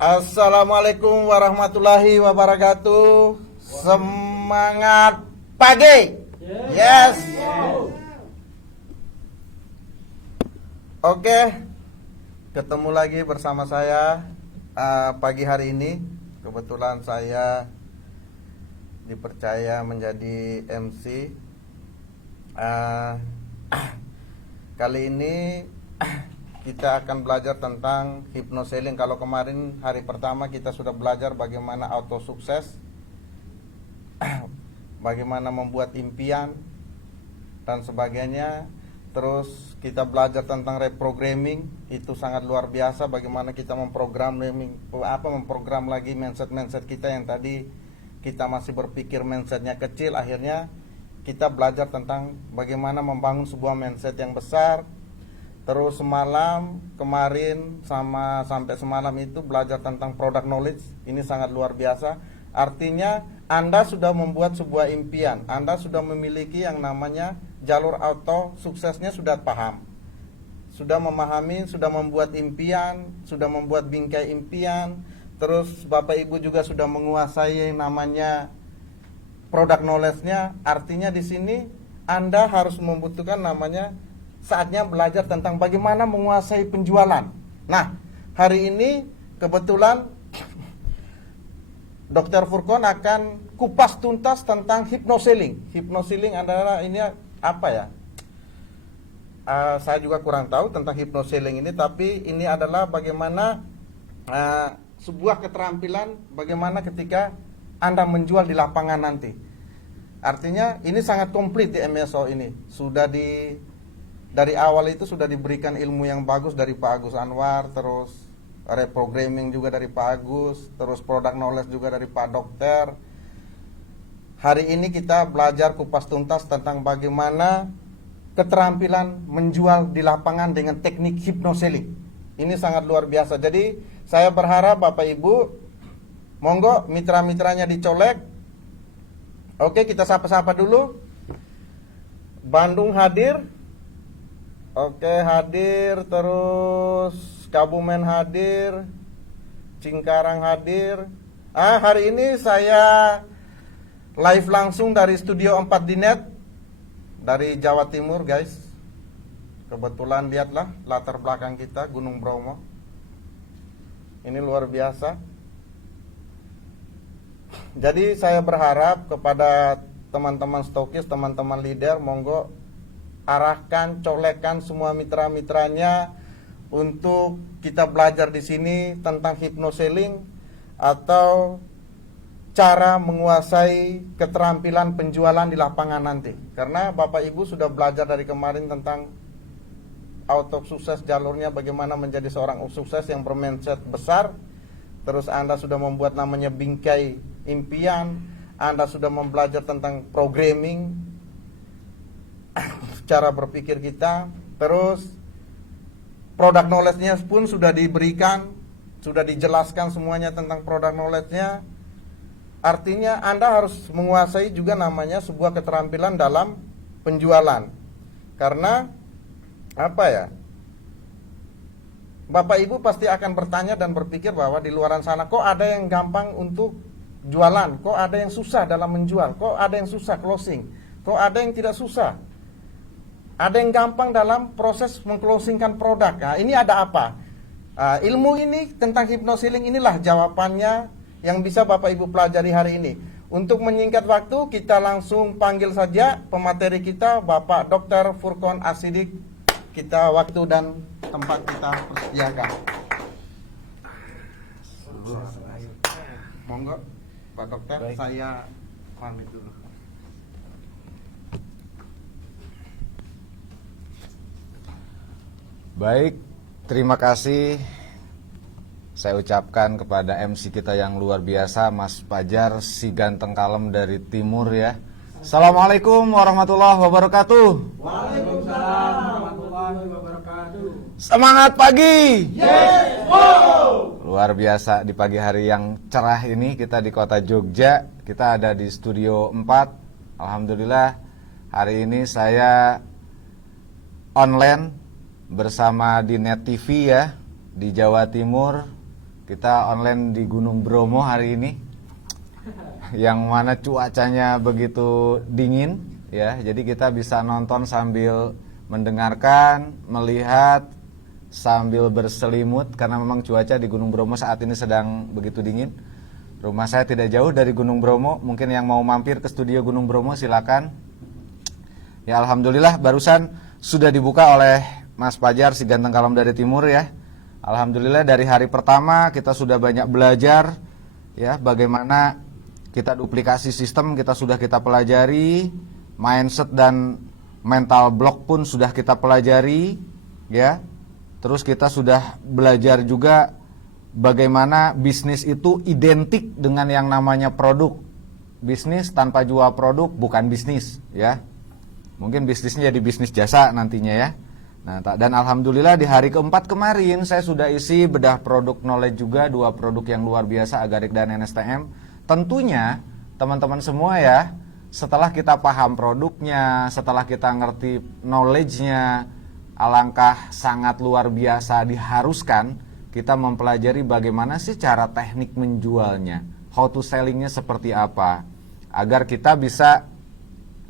Assalamualaikum warahmatullahi wabarakatuh. Semangat pagi. Yes. Oke, ketemu lagi bersama saya pagi hari ini. Kebetulan saya dipercaya menjadi MC. Kali ini kita akan belajar tentang hypnoselling. Kalau kemarin hari pertama kita sudah belajar bagaimana auto sukses, bagaimana membuat impian dan sebagainya. Terus kita belajar tentang reprogramming, itu sangat luar biasa. Bagaimana kita memprogram lagi mindset kita yang tadi kita masih berpikir mindsetnya kecil. Akhirnya kita belajar tentang bagaimana membangun sebuah mindset yang besar. Terus kemarin sampai semalam itu belajar tentang product knowledge. Ini sangat luar biasa. Artinya Anda sudah membuat sebuah impian, Anda sudah memiliki yang namanya jalur auto suksesnya, sudah paham, sudah memahami, sudah membuat impian, sudah membuat bingkai impian. Terus Bapak Ibu juga sudah menguasai yang namanya product knowledge-nya. Artinya di sini Anda harus membutuhkan namanya saatnya belajar tentang bagaimana menguasai penjualan. Nah, hari ini kebetulan Dr. Furqon akan kupas tuntas tentang hypnoselling. Hypnoselling adalah ini apa ya? Saya juga kurang tahu tentang hypnoselling ini, tapi ini adalah bagaimana sebuah keterampilan bagaimana ketika Anda menjual di lapangan nanti. Artinya ini sangat komplit di MSO ini. Dari awal itu sudah diberikan ilmu yang bagus dari Pak Agus Anwar, terus reprogramming juga dari Pak Agus, terus product knowledge juga dari Pak Dokter. Hari ini kita belajar kupas tuntas tentang bagaimana keterampilan menjual di lapangan dengan teknik hypnoselling. Ini sangat luar biasa. Jadi saya berharap Bapak Ibu, monggo mitra-mitranya dicolek. Oke, kita sapa-sapa dulu. Bandung hadir. Oke, hadir. Terus Kebumen hadir, Cikarang hadir. Hari ini saya live langsung dari Studio 4 di Net dari Jawa Timur, guys. Kebetulan lihatlah latar belakang kita Gunung Bromo. Ini luar biasa. Jadi saya berharap kepada teman-teman stokis, teman-teman leader, monggo arahkan, colekkan semua mitra-mitranya untuk kita belajar di sini tentang hypnoselling atau cara menguasai keterampilan penjualan di lapangan nanti. Karena Bapak Ibu sudah belajar dari kemarin tentang auto sukses, jalurnya bagaimana menjadi seorang sukses yang bermindset besar. Terus Anda sudah membuat namanya bingkai impian, Anda sudah belajar tentang programming, cara berpikir kita. Terus product knowledge-nya pun sudah diberikan, sudah dijelaskan semuanya tentang product knowledge-nya. Artinya Anda harus menguasai juga namanya sebuah keterampilan dalam penjualan. Karena apa ya? Bapak Ibu pasti akan bertanya dan berpikir bahwa di luaran sana kok ada yang gampang untuk jualan, kok ada yang susah dalam menjual, kok ada yang susah closing, kok ada yang tidak susah. Ada yang gampang dalam proses mengclosingkan produk. Nah, ini ada apa? Ilmu ini tentang hypnoselling inilah jawabannya yang bisa Bapak Ibu pelajari hari ini. Untuk menyingkat waktu, kita langsung panggil saja pemateri kita, Bapak Dr. Furqon As-Siddiq. Kita waktu dan tempat kita persediakan. Monggo, Pak Dokter. Baik. Saya pamit dulu. Baik, terima kasih saya ucapkan kepada MC kita yang luar biasa, Mas Fajar, si ganteng kalem dari timur ya. Assalamualaikum warahmatullahi wabarakatuh. Waalaikumsalam warahmatullahi wabarakatuh. Semangat pagi. Yes, wow. Luar biasa di pagi hari yang cerah ini kita di kota Jogja. Kita ada di Studio 4. Alhamdulillah hari ini saya online bersama di Net TV ya, di Jawa Timur. Kita online di Gunung Bromo hari ini, yang mana cuacanya begitu dingin ya. Jadi kita bisa nonton sambil mendengarkan, melihat sambil berselimut karena memang cuaca di Gunung Bromo saat ini sedang begitu dingin. Rumah saya tidak jauh dari Gunung Bromo. Mungkin yang mau mampir ke studio Gunung Bromo silakan. Ya alhamdulillah barusan sudah dibuka oleh Mas Pajar si ganteng kalem dari timur ya. Alhamdulillah dari hari pertama kita sudah banyak belajar ya, bagaimana kita duplikasi sistem kita pelajari, mindset dan mental block pun sudah kita pelajari ya. Terus kita sudah belajar juga bagaimana bisnis itu identik dengan yang namanya produk. Bisnis tanpa jual produk bukan bisnis ya. Mungkin bisnisnya jadi bisnis jasa nantinya ya. Nah, dan alhamdulillah di hari keempat kemarin saya sudah isi bedah produk knowledge juga, 2 produk yang luar biasa, Agarik dan NSTM. Tentunya teman-teman semua ya, setelah kita paham produknya, setelah kita ngerti knowledge-nya, alangkah sangat luar biasa diharuskan kita mempelajari bagaimana sih cara teknik menjualnya, how to sellingnya seperti apa, agar kita bisa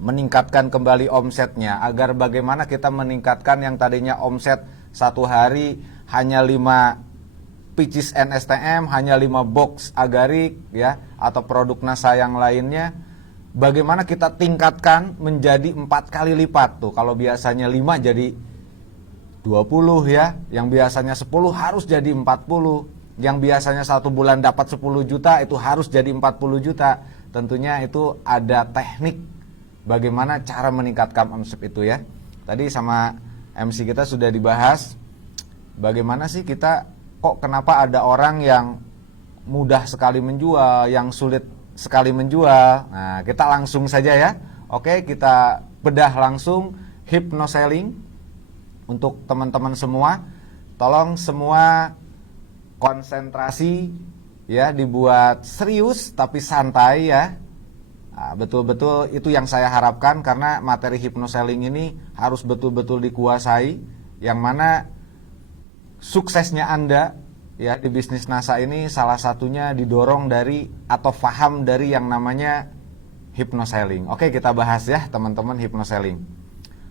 meningkatkan kembali omsetnya, agar bagaimana kita meningkatkan yang tadinya omset satu hari hanya 5 pieces NSTM, hanya 5 box Agarik ya, atau produk NASA yang lainnya, bagaimana kita tingkatkan menjadi 4 kali lipat tuh. Kalau biasanya 5 jadi 20 ya, yang biasanya 10 harus jadi 40, yang biasanya 1 bulan dapat 10 juta itu harus jadi 40 juta. Tentunya itu ada teknik bagaimana cara meningkatkan omset itu ya. Tadi sama MC kita sudah dibahas bagaimana sih kita, kok kenapa ada orang yang mudah sekali menjual, yang sulit sekali menjual. Nah kita langsung saja ya. Oke, kita bedah langsung hypnoselling. Untuk teman-teman semua, tolong semua konsentrasi ya, dibuat serius tapi santai ya. Nah, betul-betul itu yang saya harapkan, karena materi hypnoselling ini harus betul-betul dikuasai, yang mana suksesnya Anda ya di bisnis NASA ini salah satunya didorong dari atau paham dari yang namanya hypnoselling. Oke, kita bahas ya teman-teman hypnoselling.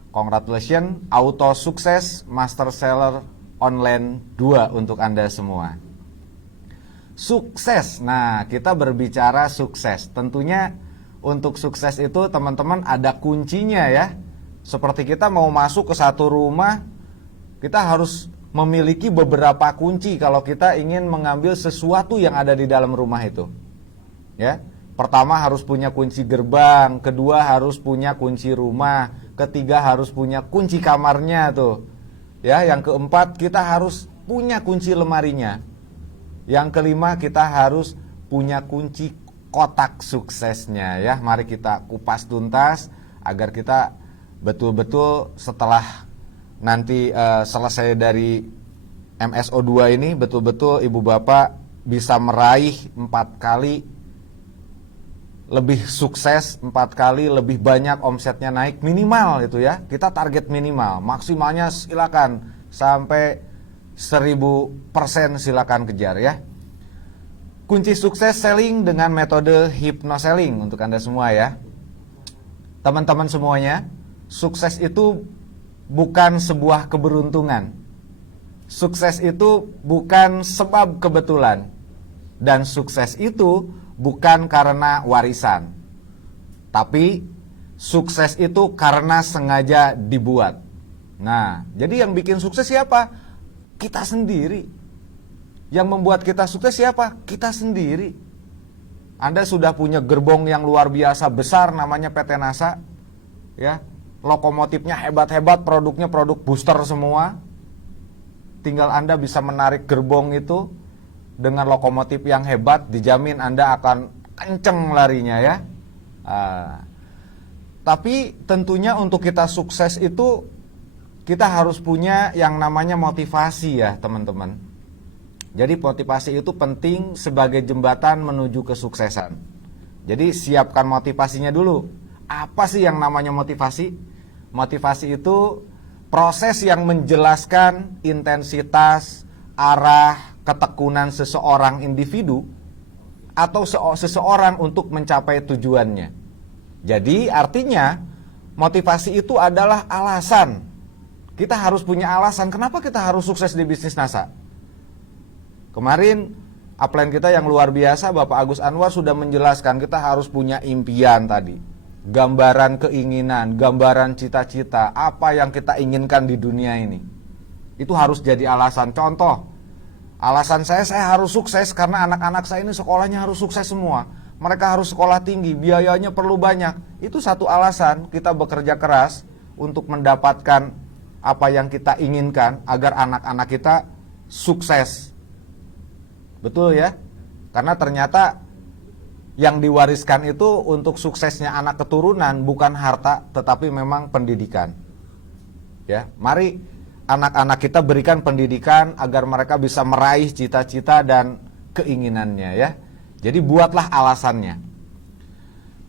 Congratulations, auto sukses master seller online 2 untuk Anda semua. Sukses. Nah, kita berbicara sukses. Tentunya untuk sukses itu teman-teman ada kuncinya ya. Seperti kita mau masuk ke satu rumah, kita harus memiliki beberapa kunci kalau kita ingin mengambil sesuatu yang ada di dalam rumah itu. Ya. Pertama harus punya kunci gerbang, kedua harus punya kunci rumah, ketiga harus punya kunci kamarnya tuh. Ya, yang keempat kita harus punya kunci lemarinya. Yang kelima kita harus punya kunci kotak suksesnya ya. Mari kita kupas tuntas agar kita betul-betul setelah nanti selesai dari MSO2 ini betul-betul ibu bapak bisa meraih 4 kali lebih sukses, 4 kali lebih banyak omsetnya naik minimal itu ya. Kita target minimal, maksimalnya silakan sampai 1000% silakan kejar ya. Kunci sukses selling dengan metode hypnoselling untuk Anda semua ya. Teman-teman semuanya, sukses itu bukan sebuah keberuntungan. Sukses itu bukan sebab kebetulan. Dan sukses itu bukan karena warisan, tapi sukses itu karena sengaja dibuat. Nah, jadi yang bikin sukses siapa? Kita sendiri. Yang membuat kita sukses siapa? Kita sendiri. Anda sudah punya gerbong yang luar biasa besar namanya PT NASA, ya, lokomotifnya hebat-hebat, produknya produk booster semua. Tinggal Anda bisa menarik gerbong itu dengan lokomotif yang hebat, dijamin Anda akan kenceng larinya ya. Tapi tentunya untuk kita sukses itu kita harus punya yang namanya motivasi ya teman-teman. Jadi motivasi itu penting sebagai jembatan menuju kesuksesan. Jadi siapkan motivasinya dulu. Apa sih yang namanya motivasi? Motivasi itu proses yang menjelaskan intensitas, arah, ketekunan seseorang individu atau seseorang untuk mencapai tujuannya. Jadi artinya motivasi itu adalah alasan. Kita harus punya alasan kenapa kita harus sukses di bisnis NASA. Kemarin upline kita yang luar biasa Bapak Agus Anwar sudah menjelaskan kita harus punya impian tadi. Gambaran keinginan, gambaran cita-cita, apa yang kita inginkan di dunia ini. Itu harus jadi alasan. Contoh, alasan saya harus sukses karena anak-anak saya ini sekolahnya harus sukses semua. Mereka harus sekolah tinggi, biayanya perlu banyak. Itu satu alasan kita bekerja keras untuk mendapatkan apa yang kita inginkan agar anak-anak kita sukses. Betul ya? Karena ternyata yang diwariskan itu untuk suksesnya anak keturunan bukan harta tetapi memang pendidikan. Ya, mari anak-anak kita berikan pendidikan agar mereka bisa meraih cita-cita dan keinginannya ya. Jadi buatlah alasannya.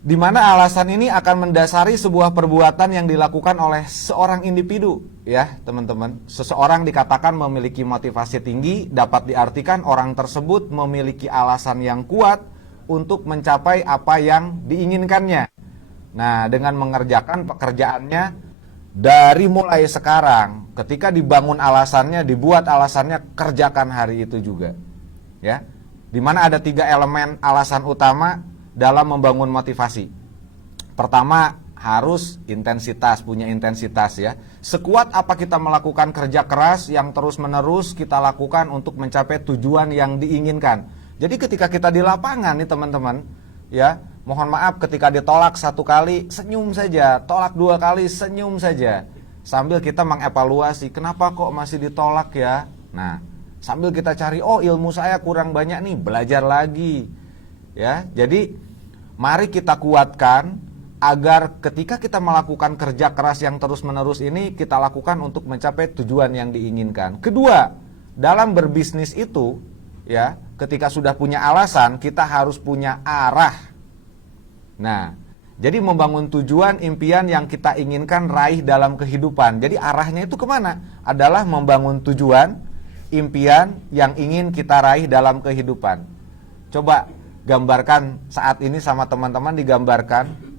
Di mana alasan ini akan mendasari sebuah perbuatan yang dilakukan oleh seorang individu ya, teman-teman. Seseorang dikatakan memiliki motivasi tinggi, dapat diartikan orang tersebut memiliki alasan yang kuat untuk mencapai apa yang diinginkannya. Nah, dengan mengerjakan pekerjaannya dari mulai sekarang, ketika dibangun alasannya, dibuat alasannya, kerjakan hari itu juga. Ya, dimana ada 3 elemen alasan utama dalam membangun motivasi. Pertama, harus intensitas, punya intensitas ya. Sekuat apa kita melakukan kerja keras yang terus-menerus kita lakukan untuk mencapai tujuan yang diinginkan. Jadi ketika kita di lapangan nih teman-teman, ya, mohon maaf ketika ditolak 1 kali, senyum saja. Tolak 2 kali, senyum saja. Sambil kita mengevaluasi, kenapa kok masih ditolak ya? Nah, sambil kita cari, oh ilmu saya kurang banyak nih, belajar lagi. Ya, jadi mari kita kuatkan agar ketika kita melakukan kerja keras yang terus-menerus ini, kita lakukan untuk mencapai tujuan yang diinginkan. Kedua, dalam berbisnis itu, ya, ketika sudah punya alasan, kita harus punya arah. Nah, jadi membangun tujuan, impian yang kita inginkan raih dalam kehidupan. Jadi arahnya itu kemana? Adalah membangun tujuan, impian yang ingin kita raih dalam kehidupan. Coba gambarkan saat ini sama teman-teman, digambarkan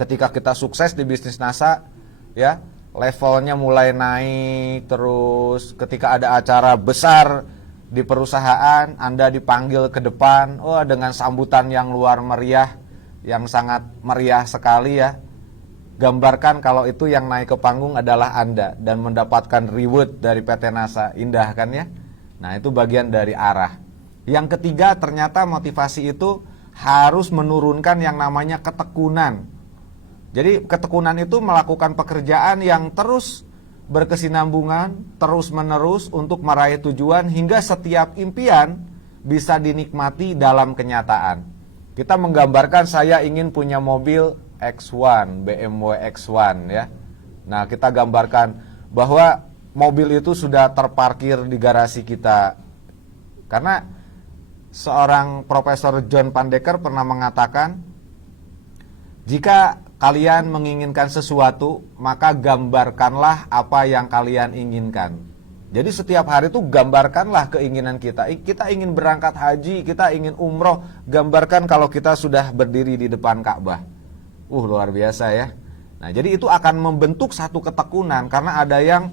ketika kita sukses di bisnis NASA, ya, levelnya mulai naik terus. Ketika ada acara besar di perusahaan, Anda dipanggil ke depan, dengan sambutan yang luar meriah, yang sangat meriah sekali ya. Gambarkan kalau itu yang naik ke panggung adalah Anda dan mendapatkan reward dari PT NASA. Indah kan ya? Nah, itu bagian dari arah. Yang ketiga, ternyata motivasi itu harus menurunkan yang namanya ketekunan. Jadi ketekunan itu melakukan pekerjaan yang terus berkesinambungan, terus menerus untuk meraih tujuan hingga setiap impian bisa dinikmati dalam kenyataan. Kita menggambarkan saya ingin punya mobil X1, BMW X1 ya. Nah, kita gambarkan bahwa mobil itu sudah terparkir di garasi kita. Karena seorang Profesor John Pandeker pernah mengatakan, jika kalian menginginkan sesuatu, maka gambarkanlah apa yang kalian inginkan. Jadi setiap hari itu gambarkanlah keinginan kita. Kita ingin berangkat haji, kita ingin umroh, gambarkan kalau kita sudah berdiri di depan Ka'bah. Luar biasa ya. Nah, jadi itu akan membentuk satu ketekunan karena ada yang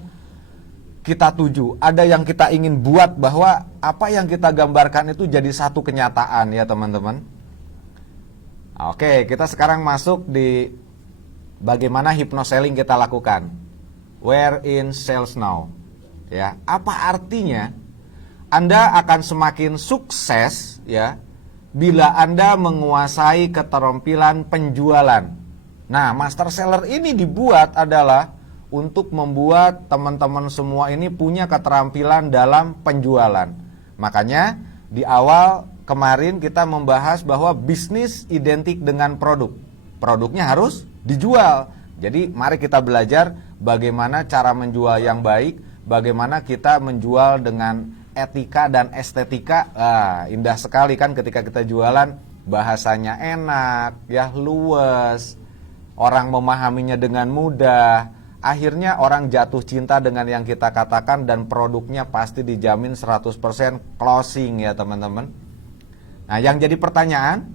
kita tuju, ada yang kita ingin buat bahwa apa yang kita gambarkan itu jadi satu kenyataan ya teman-teman. Oke, kita sekarang masuk di bagaimana hypnoselling kita lakukan. Where in sales now? Ya, apa artinya? Anda akan semakin sukses ya bila Anda menguasai keterampilan penjualan. Nah, master seller ini dibuat adalah untuk membuat teman-teman semua ini punya keterampilan dalam penjualan. Makanya di awal kemarin kita membahas bahwa bisnis identik dengan produk. Produknya harus dijual. Jadi mari kita belajar bagaimana cara menjual yang baik, bagaimana kita menjual dengan etika dan estetika. Indah sekali kan ketika kita jualan, bahasanya enak, ya luwes, orang memahaminya dengan mudah. akhirnya orang jatuh cinta dengan yang kita katakan dan produknya pasti dijamin 100% closing ya teman-teman. Nah, yang jadi pertanyaan,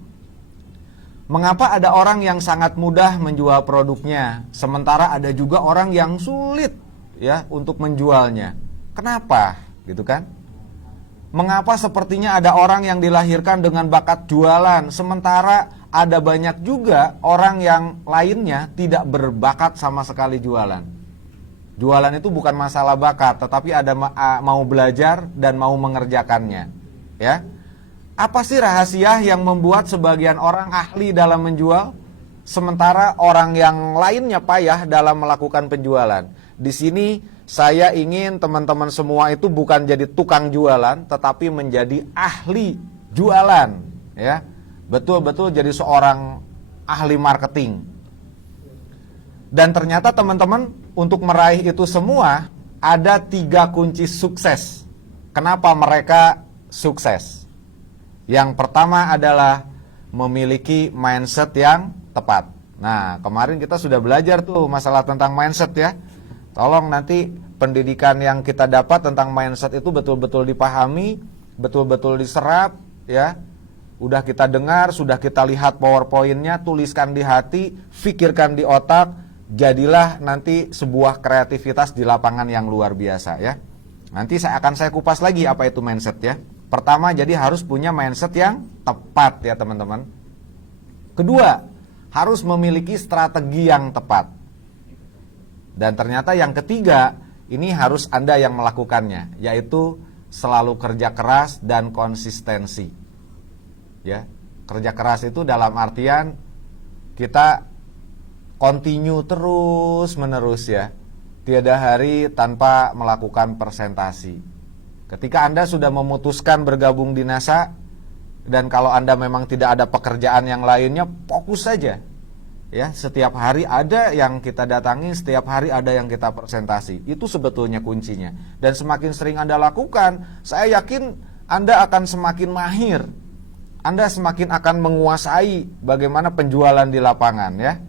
mengapa ada orang yang sangat mudah menjual produknya, sementara ada juga orang yang sulit ya untuk menjualnya? Kenapa? Gitu kan? Mengapa sepertinya ada orang yang dilahirkan dengan bakat jualan, sementara ada banyak juga orang yang lainnya tidak berbakat sama sekali jualan. Jualan itu bukan masalah bakat, tetapi ada mau belajar dan mau mengerjakannya. Ya, apa sih rahasia yang membuat sebagian orang ahli dalam menjual, sementara orang yang lainnya payah dalam melakukan penjualan? Di sini saya ingin teman-teman semua itu bukan jadi tukang jualan, tetapi menjadi ahli jualan, ya. Betul-betul jadi seorang ahli marketing. Dan ternyata teman-teman, untuk meraih itu semua ada 3 kunci sukses. Kenapa mereka sukses? Yang pertama adalah memiliki mindset yang tepat. Nah, kemarin kita sudah belajar tuh masalah tentang mindset ya. Tolong nanti pendidikan yang kita dapat tentang mindset itu betul-betul dipahami, betul-betul diserap ya. Udah kita dengar, sudah kita lihat PowerPoint-nya, tuliskan di hati, pikirkan di otak, jadilah nanti sebuah kreativitas di lapangan yang luar biasa ya. Nanti saya kupas lagi apa itu mindset ya. Pertama, jadi harus punya mindset yang tepat ya teman-teman. Kedua, harus memiliki strategi yang tepat. Dan ternyata yang ketiga, ini harus Anda yang melakukannya, yaitu selalu kerja keras dan konsistensi. Ya, kerja keras itu dalam artian kita continue terus menerus ya. Tiada hari tanpa melakukan presentasi. Ketika Anda sudah memutuskan bergabung di NASA, dan kalau Anda memang tidak ada pekerjaan yang lainnya, fokus saja. Ya, setiap hari ada yang kita datangi, setiap hari ada yang kita presentasi. Itu sebetulnya kuncinya. Dan semakin sering Anda lakukan, saya yakin Anda akan semakin mahir. Anda semakin akan menguasai bagaimana penjualan di lapangan ya.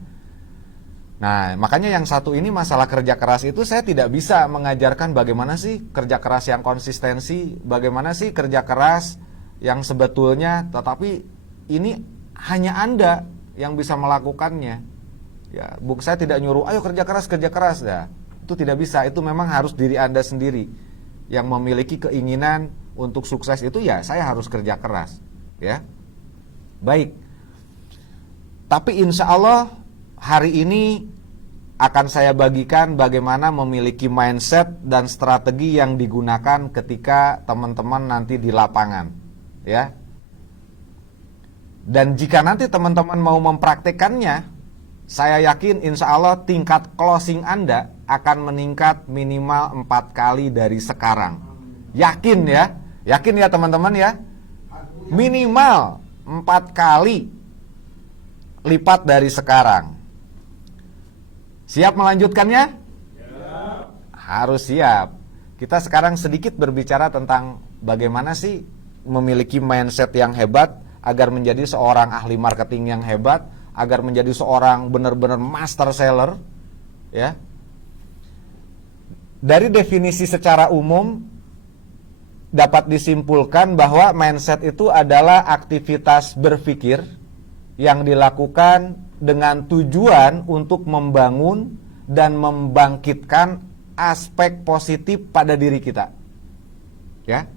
Nah, makanya yang satu ini masalah kerja keras itu saya tidak bisa mengajarkan bagaimana sih kerja keras yang konsistensi, bagaimana sih kerja keras yang sebetulnya, tetapi ini hanya Anda yang bisa melakukannya. Ya, saya tidak nyuruh ayo kerja keras ya. Itu tidak bisa, itu memang harus diri Anda sendiri yang memiliki keinginan untuk sukses itu ya, saya harus kerja keras, ya. Baik. Tapi insya Allah hari ini akan saya bagikan bagaimana memiliki mindset dan strategi yang digunakan ketika teman-teman nanti di lapangan, ya. Dan jika nanti teman-teman mau mempraktekannya, saya yakin insya Allah tingkat closing Anda akan meningkat minimal 4 kali dari sekarang. Yakin ya? Yakin ya teman-teman ya? Minimal 4 kali lipat dari sekarang. Siap melanjutkannya? Siap. Harus siap. Kita sekarang sedikit berbicara tentang bagaimana sih memiliki mindset yang hebat agar menjadi seorang ahli marketing yang hebat, agar menjadi seorang benar-benar master seller, ya. Dari definisi secara umum dapat disimpulkan bahwa mindset itu adalah aktivitas berpikir yang dilakukan dengan tujuan untuk membangun dan membangkitkan aspek positif pada diri kita. Ya.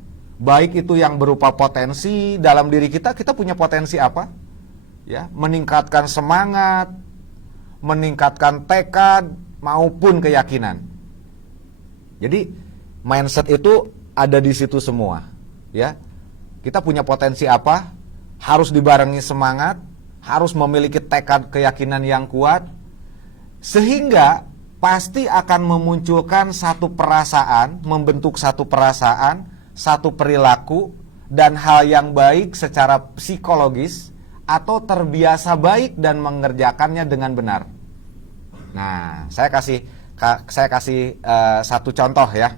Baik itu yang berupa potensi dalam diri kita punya potensi apa? Ya, meningkatkan semangat, meningkatkan tekad maupun keyakinan. Jadi mindset itu ada di situ semua, ya. Kita punya potensi apa? Harus dibarengi semangat, harus memiliki tekad keyakinan yang kuat, sehingga pasti akan memunculkan satu perasaan, membentuk satu perasaan, satu perilaku dan hal yang baik secara psikologis atau terbiasa baik dan mengerjakannya dengan benar. Nah, saya kasih satu contoh ya.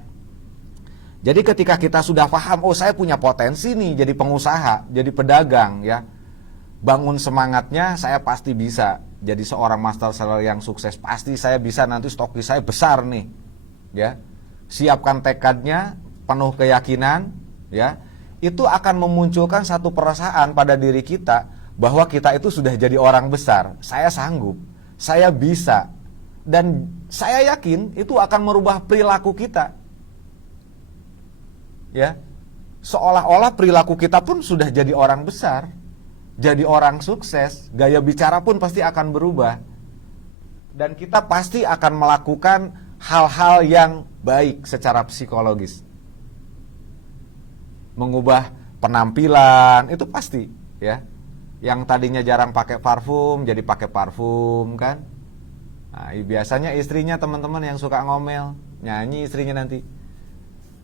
Jadi ketika kita sudah paham, oh saya punya potensi nih jadi pengusaha, jadi pedagang ya. Bangun semangatnya, saya pasti bisa. jadi seorang master seller yang sukses, pasti saya bisa, nanti stoki saya besar nih. Ya. Siapkan tekadnya, penuh keyakinan, ya. Itu akan memunculkan satu perasaan pada diri kita bahwa kita itu sudah jadi orang besar. Saya sanggup, saya bisa. Dan saya yakin itu akan merubah perilaku kita. Ya. Seolah-olah perilaku kita pun sudah jadi orang besar, jadi orang sukses, gaya bicara pun pasti akan berubah. Dan kita pasti akan melakukan hal-hal yang baik secara psikologis. Mengubah penampilan, itu pasti, ya. Yang tadinya jarang pakai parfum, jadi pakai parfum, kan. Nah, biasanya istrinya teman-teman yang suka ngomel, nyanyi istrinya nanti,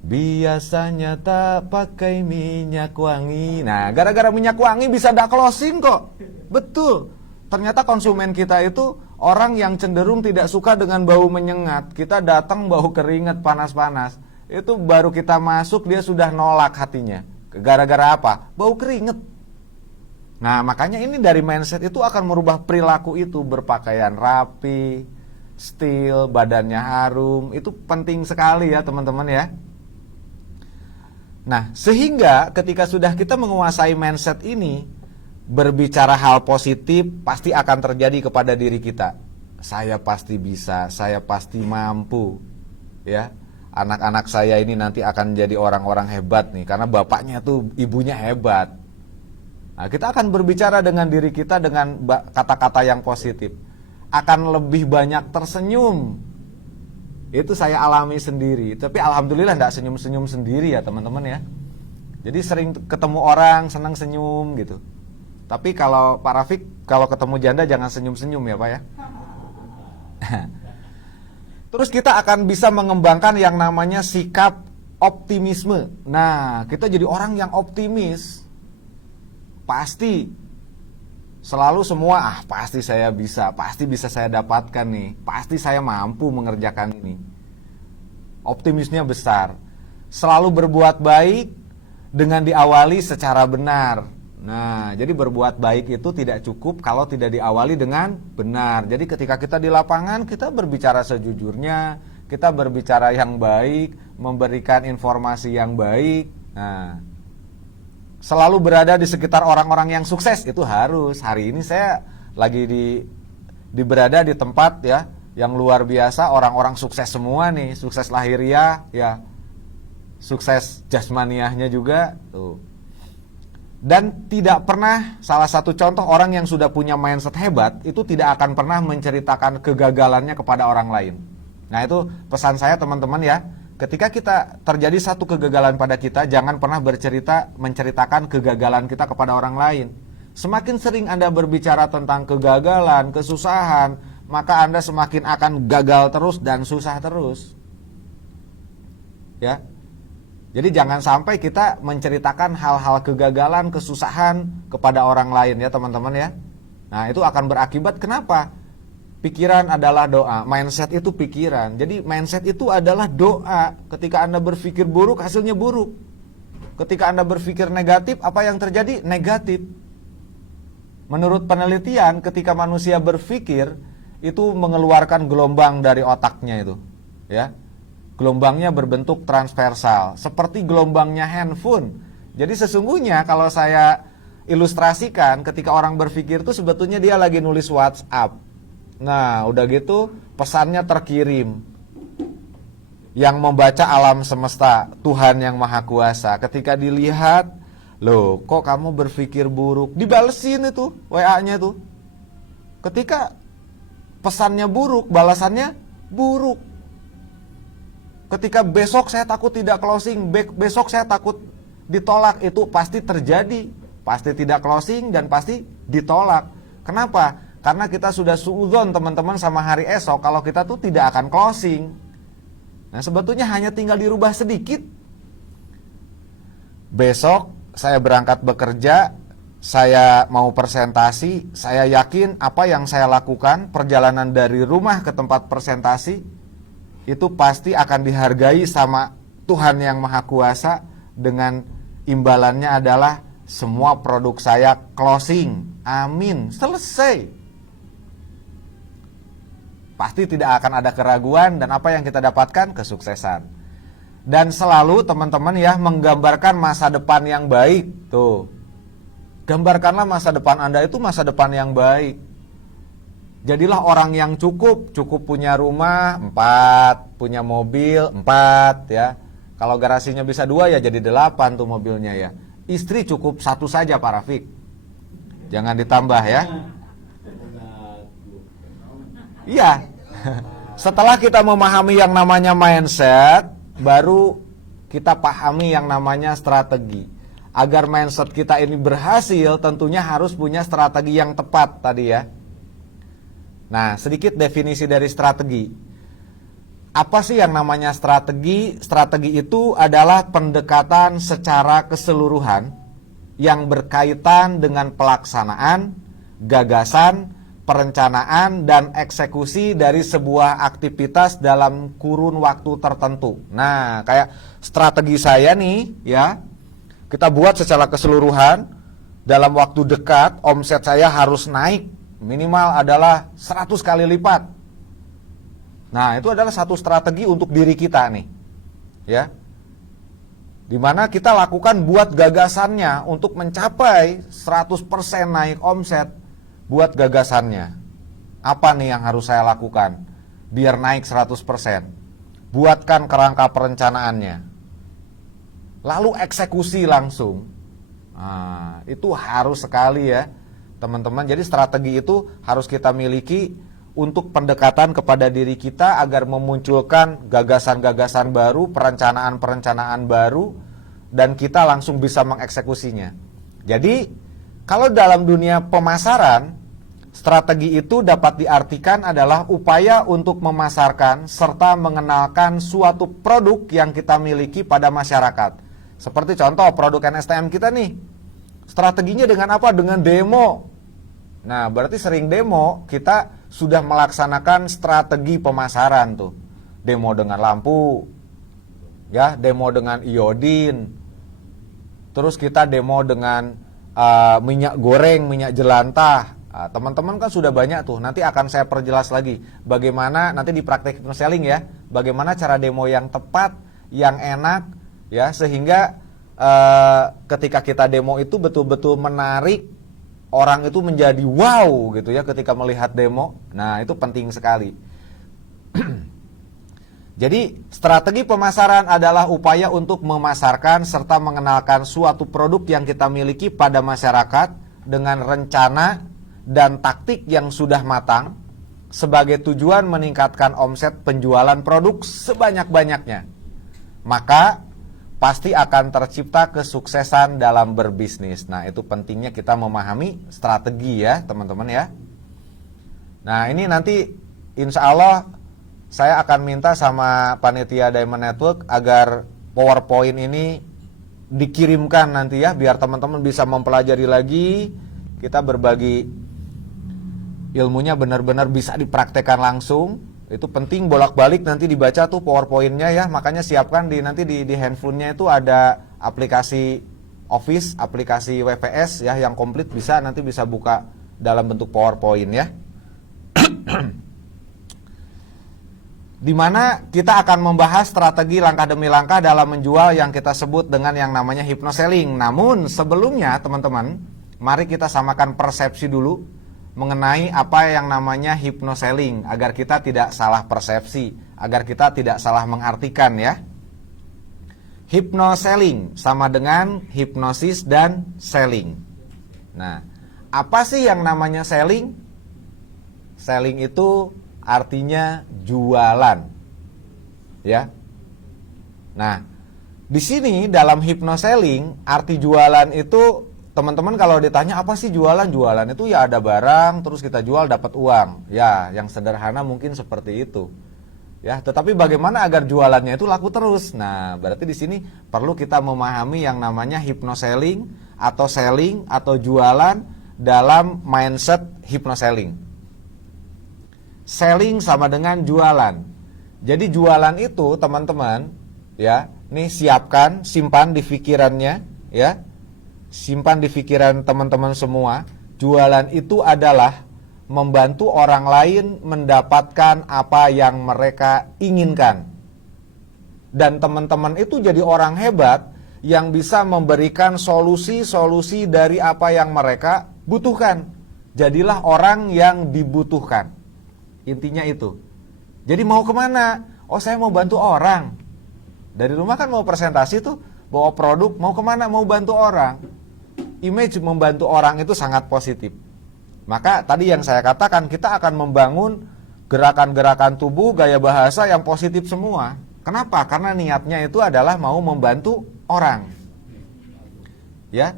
biasanya tak pakai minyak wangi. Nah, gara-gara minyak wangi bisa dak closing kok. Betul. Ternyata konsumen kita itu orang yang cenderung tidak suka dengan bau menyengat. Kita datang bau keringat panas-panas. Itu baru kita masuk dia sudah nolak hatinya. Gara-gara apa? Bau keringat. Nah, makanya ini dari mindset itu akan merubah perilaku itu, berpakaian rapi, stil, badannya harum. Itu penting sekali ya, teman-teman ya. Nah, sehingga ketika sudah kita menguasai mindset ini, berbicara hal positif pasti akan terjadi kepada diri kita. Saya pasti bisa, saya pasti mampu. Ya, anak-anak saya ini nanti akan jadi orang-orang hebat nih, karena bapaknya tuh, ibunya hebat. Nah, kita akan berbicara dengan diri kita dengan kata-kata yang positif. Akan lebih banyak tersenyum. Itu saya alami sendiri. Tapi alhamdulillah tidak senyum-senyum sendiri ya teman-teman ya. Jadi sering ketemu orang senang senyum gitu. Tapi kalau Pak Rafiq, kalau ketemu janda jangan senyum-senyum ya Pak ya. Terus kita akan bisa mengembangkan yang namanya sikap optimisme. Nah, kita jadi orang yang optimis. Pasti selalu semua, pasti saya bisa, pasti bisa saya dapatkan nih, pasti saya mampu mengerjakan ini. Optimisnya besar. Selalu berbuat baik dengan diawali secara benar. Nah, jadi berbuat baik itu tidak cukup kalau tidak diawali dengan benar. Jadi ketika kita di lapangan, kita berbicara sejujurnya, kita berbicara yang baik, memberikan informasi yang baik. Nah, selalu berada di sekitar orang-orang yang sukses itu harus. Hari ini saya lagi berada di tempat ya yang luar biasa, orang-orang sukses semua nih, sukses lahiriah ya, sukses jasmaniahnya juga tuh. Dan tidak pernah, salah satu contoh orang yang sudah punya mindset hebat itu tidak akan pernah menceritakan kegagalannya kepada orang lain. Nah, itu pesan saya teman-teman ya. Ketika kita terjadi satu kegagalan pada kita, jangan pernah menceritakan kegagalan kita kepada orang lain. Semakin sering Anda berbicara tentang kegagalan, kesusahan, maka Anda semakin akan gagal terus dan susah terus. Ya. Jadi jangan sampai kita menceritakan hal-hal kegagalan, kesusahan kepada orang lain ya teman-teman ya. Nah, itu akan berakibat kenapa? Pikiran adalah doa, mindset itu pikiran. Jadi mindset itu adalah doa. Ketika Anda berpikir buruk, hasilnya buruk. Ketika Anda berpikir negatif, apa yang terjadi? Negatif. Menurut penelitian, ketika manusia berpikir, itu mengeluarkan gelombang dari otaknya itu. Ya, gelombangnya berbentuk transversal, seperti gelombangnya handphone. Jadi sesungguhnya kalau saya ilustrasikan, ketika orang berpikir itu sebetulnya dia lagi nulis WhatsApp. Nah, udah gitu pesannya terkirim. Yang membaca alam semesta, Tuhan yang Maha Kuasa. Ketika dilihat, loh kok kamu berpikir buruk? Dibalesin itu WA-nya tuh. Ketika pesannya buruk, balasannya buruk. Ketika besok saya takut tidak closing, besok saya takut ditolak, itu pasti terjadi. Pasti tidak closing dan pasti ditolak. Kenapa? Karena kita sudah suudzon teman-teman sama hari esok kalau kita tuh tidak akan closing. Nah, sebetulnya hanya tinggal dirubah sedikit. Besok saya berangkat bekerja, saya mau presentasi, saya yakin apa yang saya lakukan, perjalanan dari rumah ke tempat presentasi, itu pasti akan dihargai sama Tuhan yang Maha Kuasa, dengan imbalannya adalah semua produk saya closing. Amin. Selesai. pasti tidak akan ada keraguan dan apa yang kita dapatkan? Kesuksesan. Dan selalu teman-teman ya menggambarkan masa depan yang baik. Tuh. Gambarkanlah masa depan Anda itu masa depan yang baik. Jadilah orang yang cukup punya rumah 4, punya mobil 4 ya. Kalau garasinya bisa 2 ya jadi 8 tuh mobilnya ya. Istri cukup 1 saja Pak Rafiq. Jangan ditambah ya. Iya. Setelah kita memahami yang namanya mindset, baru kita pahami yang namanya strategi. Agar mindset kita ini berhasil, tentunya harus punya strategi yang tepat tadi ya. Nah, sedikit definisi dari strategi. Apa sih yang namanya strategi? Strategi itu adalah pendekatan secara keseluruhan yang berkaitan dengan pelaksanaan, gagasan, perencanaan, dan eksekusi dari sebuah aktivitas dalam kurun waktu tertentu. Nah, kayak strategi saya nih ya, kita buat secara keseluruhan, dalam waktu dekat omset saya harus naik, minimal adalah 100 kali lipat. Nah, itu adalah satu strategi untuk diri kita nih ya, dimana kita lakukan buat gagasannya untuk mencapai 100% naik omset. Buat gagasannya, apa nih yang harus saya lakukan biar naik 100%? Buatkan kerangka perencanaannya, lalu eksekusi langsung. Nah, itu harus sekali ya teman-teman. Jadi strategi itu harus kita miliki untuk pendekatan kepada diri kita agar memunculkan gagasan-gagasan baru, perencanaan-perencanaan baru, dan kita langsung bisa mengeksekusinya. Jadi kalau dalam dunia pemasaran, strategi itu dapat diartikan adalah upaya untuk memasarkan serta mengenalkan suatu produk yang kita miliki pada masyarakat. Seperti contoh produk NSTM kita nih. Strateginya dengan apa? Dengan demo. Nah, berarti sering demo, kita sudah melaksanakan strategi pemasaran tuh. Demo dengan lampu, ya, demo dengan iodin. Terus kita demo dengan minyak goreng, minyak jelantah. Nah, teman-teman kan sudah banyak tuh. Nanti akan saya perjelas lagi bagaimana nanti di praktek hypnoselling ya, bagaimana cara demo yang tepat, yang enak ya, sehingga ketika kita demo itu betul-betul menarik orang itu menjadi wow gitu ya ketika melihat demo. Nah, itu penting sekali. Jadi strategi pemasaran adalah upaya untuk memasarkan serta mengenalkan suatu produk yang kita miliki pada masyarakat dengan rencana dan taktik yang sudah matang sebagai tujuan meningkatkan omset penjualan produk sebanyak-banyaknya. Maka pasti akan tercipta kesuksesan dalam berbisnis. Nah, itu pentingnya kita memahami strategi ya teman-teman ya. Nah, ini nanti insya Allah saya akan minta sama panitia Diamond Network agar PowerPoint ini dikirimkan nanti ya, biar teman-teman bisa mempelajari lagi. Kita berbagi ilmunya benar-benar bisa dipraktekkan langsung. Itu penting, bolak-balik nanti dibaca tuh PowerPoint-nya ya. Makanya siapkan nanti di handphonenya itu ada aplikasi Office, aplikasi WPS ya yang komplit, nanti bisa buka dalam bentuk PowerPoint ya. Dimana kita akan membahas strategi langkah demi langkah dalam menjual yang kita sebut dengan yang namanya hypnoselling. Namun sebelumnya teman-teman, mari kita samakan persepsi dulu mengenai apa yang namanya hypnoselling agar kita tidak salah persepsi, agar kita tidak salah mengartikan ya. Hypnoselling sama dengan hipnosis dan selling. Nah, apa sih yang namanya selling? Selling itu artinya jualan. Ya. Nah, di sini dalam hypnoselling arti jualan itu teman-teman kalau ditanya apa sih jualan? Jualan itu ya ada barang terus kita jual dapat uang. Ya, yang sederhana mungkin seperti itu. Ya, tetapi bagaimana agar jualannya itu laku terus? Nah, berarti di sini perlu kita memahami yang namanya hypnoselling atau selling atau jualan dalam mindset hypnoselling. Selling sama dengan jualan. Jadi jualan itu teman-teman ya, nih siapkan, simpan di pikirannya ya. Simpan di pikiran teman-teman semua, jualan itu adalah membantu orang lain mendapatkan apa yang mereka inginkan. Dan teman-teman itu jadi orang hebat yang bisa memberikan solusi-solusi dari apa yang mereka butuhkan. Jadilah orang yang dibutuhkan. Intinya itu. Jadi mau kemana? Oh, saya mau bantu orang. Dari rumah kan mau presentasi tuh, bawa produk, mau kemana? Mau bantu orang. Image membantu orang itu sangat positif. Maka tadi yang saya katakan, kita akan membangun gerakan-gerakan tubuh, gaya bahasa yang positif semua. Kenapa? Karena niatnya itu adalah mau membantu orang. Ya.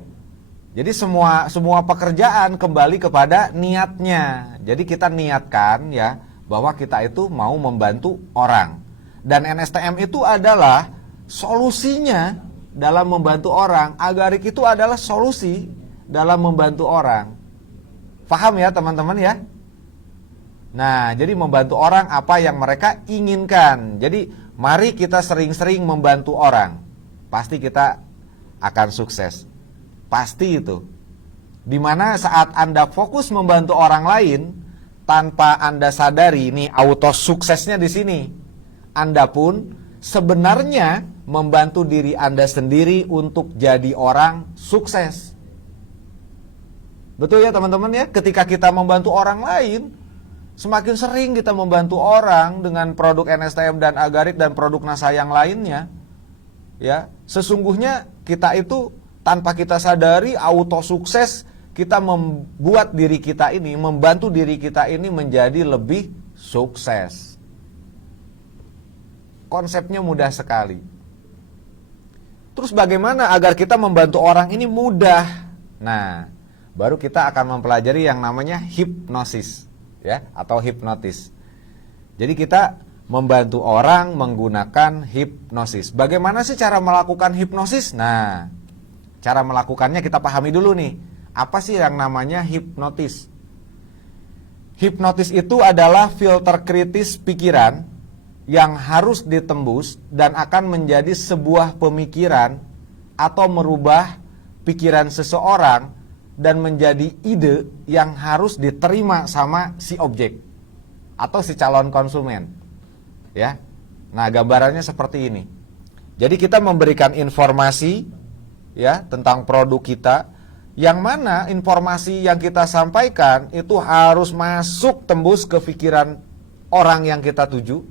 Jadi semua pekerjaan kembali kepada niatnya. Jadi kita niatkan ya bahwa kita itu mau membantu orang. Dan NSTM itu adalah solusinya dalam membantu orang. Agarik itu adalah solusi dalam membantu orang. Paham ya teman-teman ya? Nah, jadi membantu orang apa yang mereka inginkan. Jadi mari kita sering-sering membantu orang. Pasti kita akan sukses. Pasti itu. Dimana saat Anda fokus membantu orang lain, tanpa Anda sadari, ini auto suksesnya di sini. Anda pun sebenarnya membantu diri Anda sendiri untuk jadi orang sukses. Betul ya teman-teman ya? Ketika kita membantu orang lain, semakin sering kita membantu orang dengan produk NSTM dan Agarik dan produk NASA yang lainnya, ya, sesungguhnya kita itu tanpa kita sadari auto sukses, kita membuat diri kita ini, membantu diri kita ini menjadi lebih sukses. Konsepnya mudah sekali. Terus bagaimana agar kita membantu orang ini mudah? Nah, baru kita akan mempelajari yang namanya hipnosis, ya, atau hipnotis. Jadi kita membantu orang menggunakan hipnosis. Bagaimana sih cara melakukan hipnosis? Nah, cara melakukannya kita pahami dulu nih. Apa sih yang namanya hipnotis? Hipnotis itu adalah filter kritis pikiran yang harus ditembus dan akan menjadi sebuah pemikiran atau merubah pikiran seseorang dan menjadi ide yang harus diterima sama si objek atau si calon konsumen. Ya. Nah, gambarannya seperti ini. Jadi kita memberikan informasi ya tentang produk kita, yang mana informasi yang kita sampaikan itu harus masuk tembus ke pikiran orang yang kita tuju,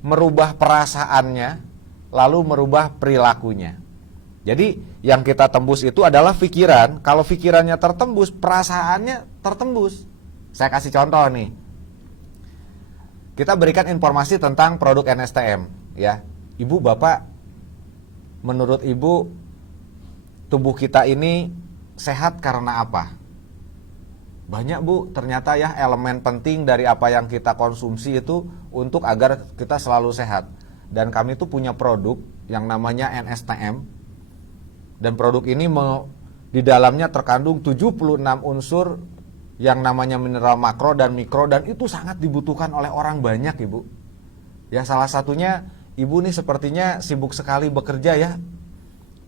merubah perasaannya, lalu merubah perilakunya. Jadi yang kita tembus itu adalah pikiran. Kalau pikirannya tertembus, perasaannya tertembus. Saya kasih contoh nih. Kita berikan informasi tentang produk NSTM ya. Ibu, Bapak, menurut Ibu tubuh kita ini sehat karena apa? Banyak Bu, ternyata ya elemen penting dari apa yang kita konsumsi itu untuk agar kita selalu sehat. Dan kami tuh punya produk yang namanya NSTM. Dan produk ini di dalamnya terkandung 76 unsur yang namanya mineral makro dan mikro, dan itu sangat dibutuhkan oleh orang banyak Ibu. Ya, salah satunya Ibu nih sepertinya sibuk sekali bekerja ya.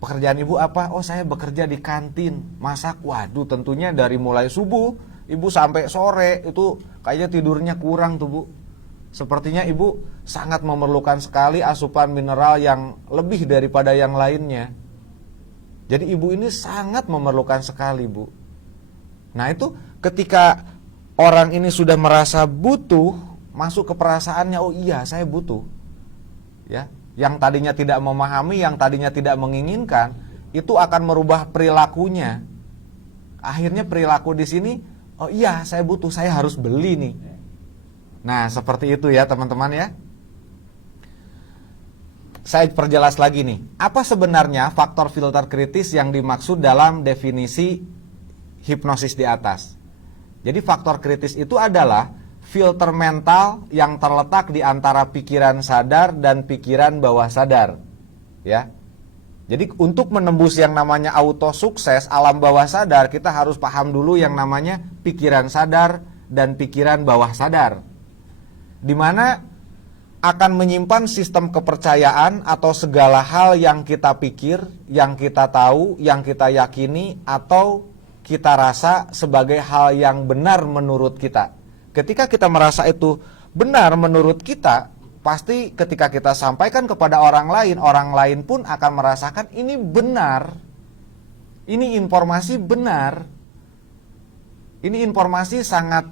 Pekerjaan Ibu apa? Oh, saya bekerja di kantin, masak. Waduh, tentunya dari mulai subuh Ibu sampai sore itu kayaknya tidurnya kurang tuh Bu. Sepertinya Ibu sangat memerlukan sekali asupan mineral yang lebih daripada yang lainnya. Jadi Ibu ini sangat memerlukan sekali Bu. Nah itu ketika orang ini sudah merasa butuh, masuk ke perasaannya, oh iya saya butuh. Ya, yang tadinya tidak memahami, yang tadinya tidak menginginkan, itu akan merubah perilakunya. Akhirnya perilaku di sini, oh iya saya butuh, saya harus beli nih. Nah seperti itu ya teman-teman ya. Saya perjelas lagi nih, apa sebenarnya faktor filter kritis yang dimaksud dalam definisi hipnosis di atas. Jadi faktor kritis itu adalah filter mental yang terletak di antara pikiran sadar dan pikiran bawah sadar. Ya. Jadi untuk menembus yang namanya auto sukses alam bawah sadar, kita harus paham dulu yang namanya pikiran sadar dan pikiran bawah sadar. Di mana akan menyimpan sistem kepercayaan atau segala hal yang kita pikir, yang kita tahu, yang kita yakini, atau kita rasa sebagai hal yang benar menurut kita. Ketika kita merasa itu benar menurut kita, pasti ketika kita sampaikan kepada orang lain pun akan merasakan ini benar. Ini informasi benar. Ini informasi sangat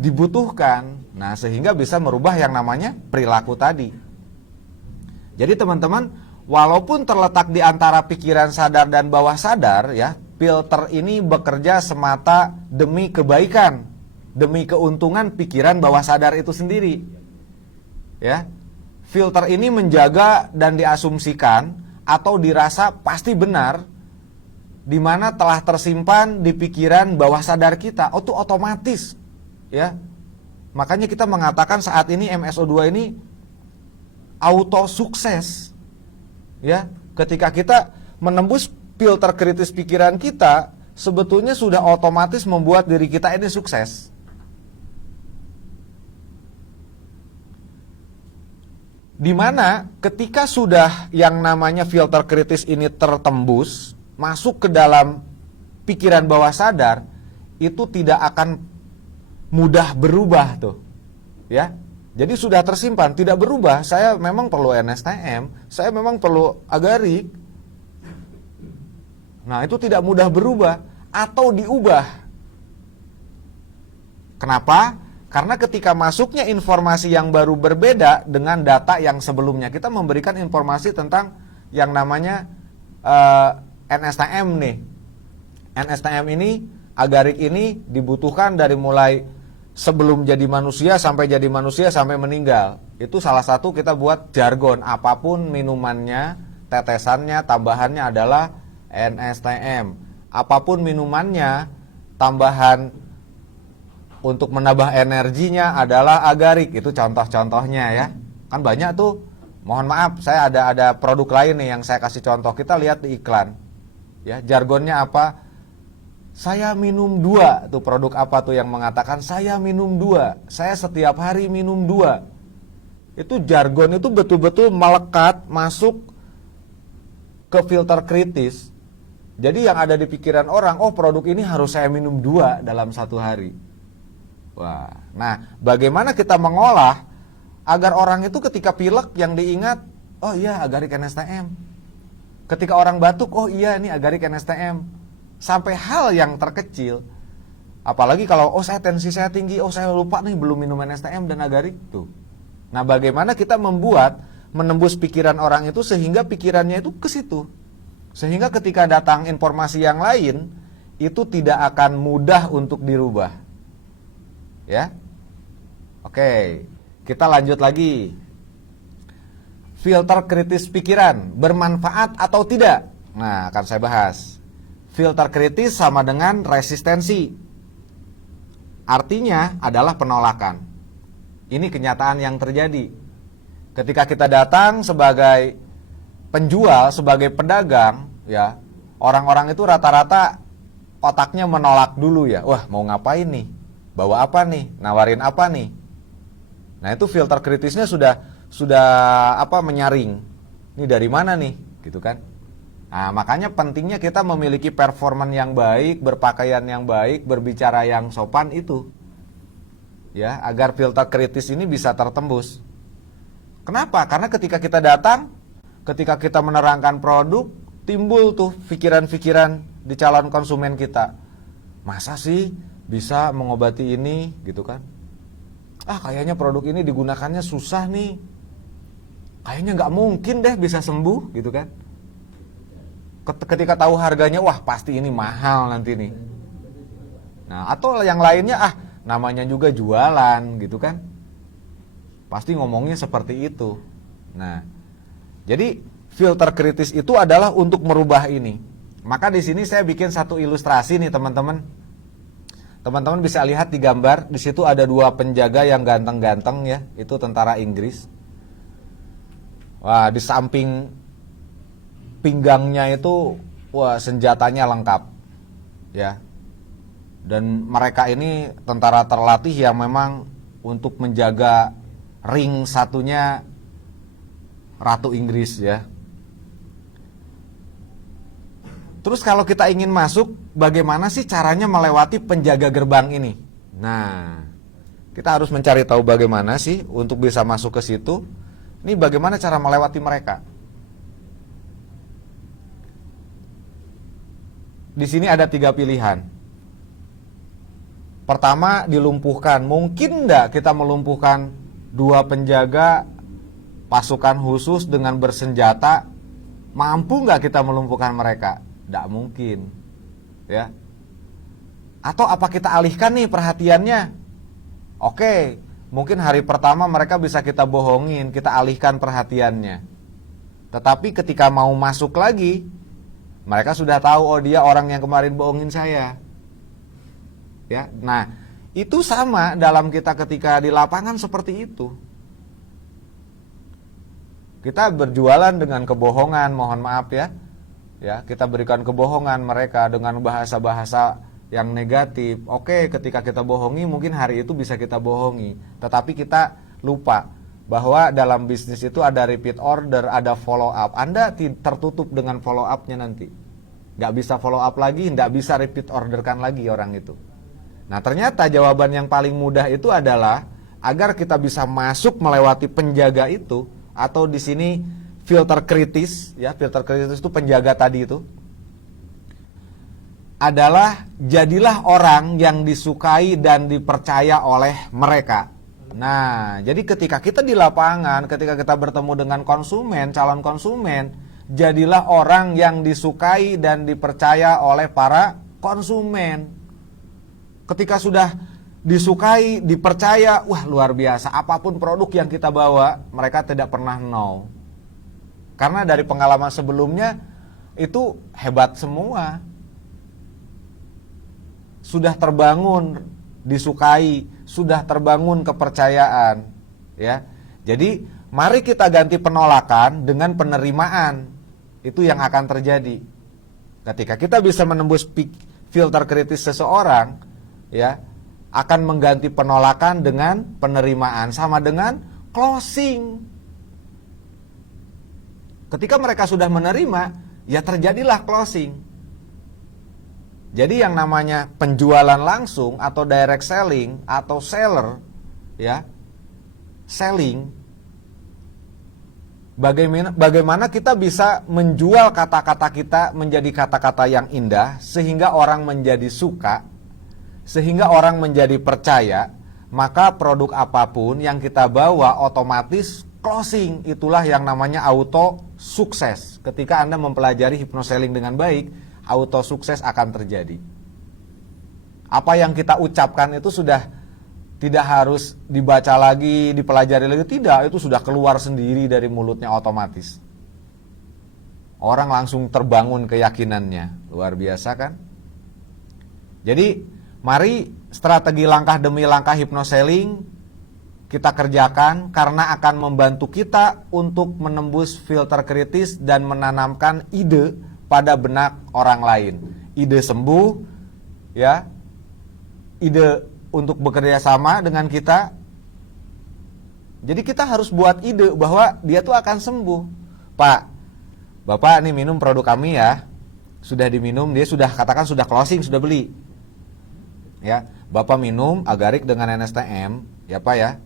dibutuhkan. Nah, sehingga bisa merubah yang namanya perilaku tadi. Jadi teman-teman, walaupun terletak di antara pikiran sadar dan bawah sadar ya, filter ini bekerja semata demi kebaikan, demi keuntungan pikiran bawah sadar itu sendiri. Ya. Filter ini menjaga dan diasumsikan atau dirasa pasti benar di mana telah tersimpan di pikiran bawah sadar kita. Oh, itu otomatis. Ya. Makanya kita mengatakan saat ini MSO2 ini auto sukses. Ya, ketika kita menembus filter kritis pikiran kita, sebetulnya sudah otomatis membuat diri kita ini sukses. Dimana ketika sudah yang namanya filter kritis ini tertembus, masuk ke dalam pikiran bawah sadar, itu tidak akan mudah berubah tuh. Ya. Jadi sudah tersimpan, tidak berubah. Saya memang perlu NSTM, saya memang perlu agarik. Nah, itu tidak mudah berubah atau diubah. Kenapa? Karena ketika masuknya informasi yang baru berbeda dengan data yang sebelumnya. Kita memberikan informasi tentang yang namanya NSTM nih. NSTM ini, agarik ini dibutuhkan dari mulai sebelum jadi manusia sampai jadi manusia sampai meninggal. Itu salah satu kita buat jargon. Apapun minumannya, tetesannya, tambahannya adalah NSTM. Apapun minumannya, tambahan untuk menambah energinya adalah agarik. Itu contoh-contohnya ya. Kan banyak tuh. Mohon maaf, saya ada produk lain nih yang saya kasih contoh. Kita lihat di iklan. Ya, jargonnya apa? Saya minum 2, tuh produk apa tuh yang mengatakan saya minum 2, saya setiap hari minum 2. Itu jargon itu betul-betul melekat, masuk ke filter kritis. Jadi yang ada di pikiran orang, oh produk ini harus saya minum 2 dalam satu hari. Wah, nah bagaimana kita mengolah agar orang itu ketika pilek yang diingat, oh iya agarik NSTM. Ketika orang batuk, oh iya ini agarik NSTM. Sampai hal yang terkecil. Apalagi kalau oh saya tensi saya tinggi, oh saya lupa nih belum minum NSTM dan agarik tuh. Nah, bagaimana kita menembus pikiran orang itu sehingga pikirannya itu ke situ. Sehingga ketika datang informasi yang lain itu tidak akan mudah untuk dirubah. Ya. Oke, kita lanjut lagi. Filter kritis pikiran bermanfaat atau tidak? Nah, akan saya bahas. Filter kritis sama dengan resistensi. Artinya adalah penolakan. Ini kenyataan yang terjadi. Ketika kita datang sebagai penjual, sebagai pedagang, ya, orang-orang itu rata-rata otaknya menolak dulu ya. Wah, mau ngapain nih? Bawa apa nih? Nawarin apa nih? Nah, itu filter kritisnya sudah menyaring. Ini dari mana nih? Gitu kan? Nah, makanya pentingnya kita memiliki performan yang baik, berpakaian yang baik, berbicara yang sopan itu. Ya, agar filter kritis ini bisa tertembus. Kenapa? Karena ketika kita datang, ketika kita menerangkan produk, timbul tuh pikiran-pikiran di calon konsumen kita. Masa sih bisa mengobati ini, gitu kan? Ah, kayaknya produk ini digunakannya susah nih. Kayaknya nggak mungkin deh bisa sembuh, gitu kan? Ketika tahu harganya, wah pasti ini mahal nanti nih. Nah, atau yang lainnya, namanya juga jualan gitu kan. Pasti ngomongnya seperti itu. Nah, jadi filter kritis itu adalah untuk merubah ini. Maka di sini saya bikin satu ilustrasi nih teman-teman. Teman-teman bisa lihat di gambar, di situ ada 2 penjaga yang ganteng-ganteng ya, itu tentara Inggris. Wah, di samping pinggangnya itu wah senjatanya lengkap ya. Dan mereka ini tentara terlatih yang memang untuk menjaga ring satunya Ratu Inggris ya. Terus kalau kita ingin masuk, bagaimana sih caranya melewati penjaga gerbang ini? Nah, kita harus mencari tahu bagaimana sih untuk bisa masuk ke situ. Ini bagaimana cara melewati mereka? Di sini ada 3 pilihan. Pertama, dilumpuhkan. Mungkin enggak kita melumpuhkan 2 penjaga pasukan khusus dengan bersenjata? Mampu enggak kita melumpuhkan mereka? Tidak mungkin, ya. Atau apa kita alihkan nih perhatiannya? Oke, mungkin hari pertama mereka bisa kita bohongin, kita alihkan perhatiannya. Tetapi ketika mau masuk lagi, mereka sudah tahu, oh dia orang yang kemarin bohongin saya. Ya, nah itu sama dalam kita ketika di lapangan seperti itu. Kita berjualan dengan kebohongan, mohon maaf ya. Ya, kita berikan kebohongan mereka dengan bahasa-bahasa yang negatif. Oke, ketika kita bohongi mungkin hari itu bisa kita bohongi. Tetapi kita lupa bahwa dalam bisnis itu ada repeat order, ada follow up. Anda tertutup dengan follow up-nya nanti. Nggak bisa follow up lagi, nggak bisa repeat orderkan lagi orang itu. Nah, ternyata jawaban yang paling mudah itu adalah agar kita bisa masuk melewati penjaga itu, atau di sini filter kritis, ya, filter kritis itu penjaga tadi itu adalah jadilah orang yang disukai dan dipercaya oleh mereka. Nah, jadi ketika kita di lapangan, ketika kita bertemu dengan konsumen, calon konsumen, jadilah orang yang disukai dan dipercaya oleh para konsumen. Ketika sudah disukai, dipercaya, wah luar biasa, apapun produk yang kita bawa, mereka tidak pernah no. Karena dari pengalaman sebelumnya itu hebat semua. Sudah terbangun disukai, sudah terbangun kepercayaan, ya. Jadi mari kita ganti penolakan dengan penerimaan. Itu yang akan terjadi. Ketika kita bisa menembus filter kritis seseorang, ya, akan mengganti penolakan dengan penerimaan, sama dengan closing. Ketika mereka sudah menerima, ya terjadilah closing. Jadi yang namanya penjualan langsung atau direct selling atau seller, ya, selling, bagaimana kita bisa menjual kata-kata kita menjadi kata-kata yang indah sehingga orang menjadi suka, sehingga orang menjadi percaya, maka produk apapun yang kita bawa otomatis closing. Itulah yang namanya auto sukses. Ketika Anda mempelajari hypnoselling dengan baik, auto sukses akan terjadi. Apa yang kita ucapkan itu sudah tidak harus dibaca lagi, dipelajari lagi, tidak, itu sudah keluar sendiri dari mulutnya otomatis. Orang langsung terbangun keyakinannya. Luar biasa kan? Jadi, mari strategi langkah demi langkah hypnoselling kita kerjakan karena akan membantu kita untuk menembus filter kritis dan menanamkan ide pada benak orang lain. Ide sembuh, ya. Ide untuk bekerja sama dengan kita. Jadi kita harus buat ide bahwa dia tuh akan sembuh. Pak, Bapak nih minum produk kami ya. Sudah diminum, dia sudah katakan sudah closing, sudah beli. Ya, Bapak minum agarik dengan NSTM, ya Pak ya.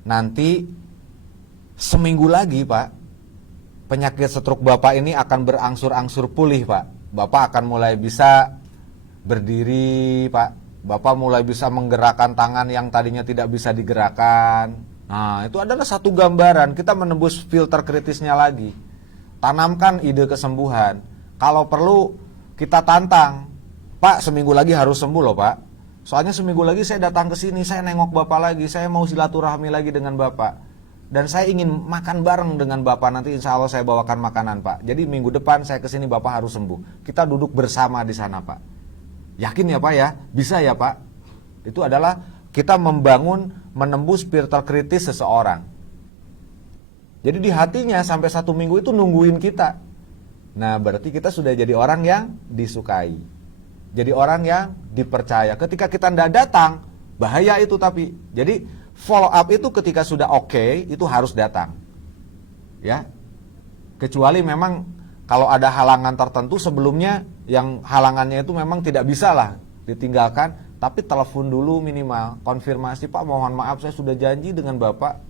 Nanti seminggu lagi Pak, penyakit stroke Bapak ini akan berangsur-angsur pulih Pak. Bapak akan mulai bisa berdiri Pak. Bapak mulai bisa menggerakkan tangan yang tadinya tidak bisa digerakkan. Nah, itu adalah satu gambaran. Kita menembus filter kritisnya lagi. Tanamkan ide kesembuhan. Kalau perlu kita tantang. Pak, seminggu lagi harus sembuh loh Pak. Soalnya seminggu lagi saya datang ke sini, saya nengok Bapak lagi, saya mau silaturahmi lagi dengan Bapak. Dan saya ingin makan bareng dengan Bapak, nanti insya Allah saya bawakan makanan Pak. Jadi minggu depan saya ke sini Bapak harus sembuh. Kita duduk bersama di sana Pak. Yakin ya Pak ya? Bisa ya Pak? Itu adalah kita membangun, menembus filter kritis seseorang. Jadi di hatinya sampai 1 minggu itu nungguin kita. Nah berarti kita sudah jadi orang yang disukai. Jadi orang yang dipercaya. Ketika kita tidak datang, bahaya itu tapi. Jadi follow up itu ketika sudah oke, itu harus datang. Ya. Kecuali memang kalau ada halangan tertentu sebelumnya, yang halangannya itu memang tidak bisa lah ditinggalkan, tapi telepon dulu minimal, konfirmasi, Pak mohon maaf saya sudah janji dengan Bapak,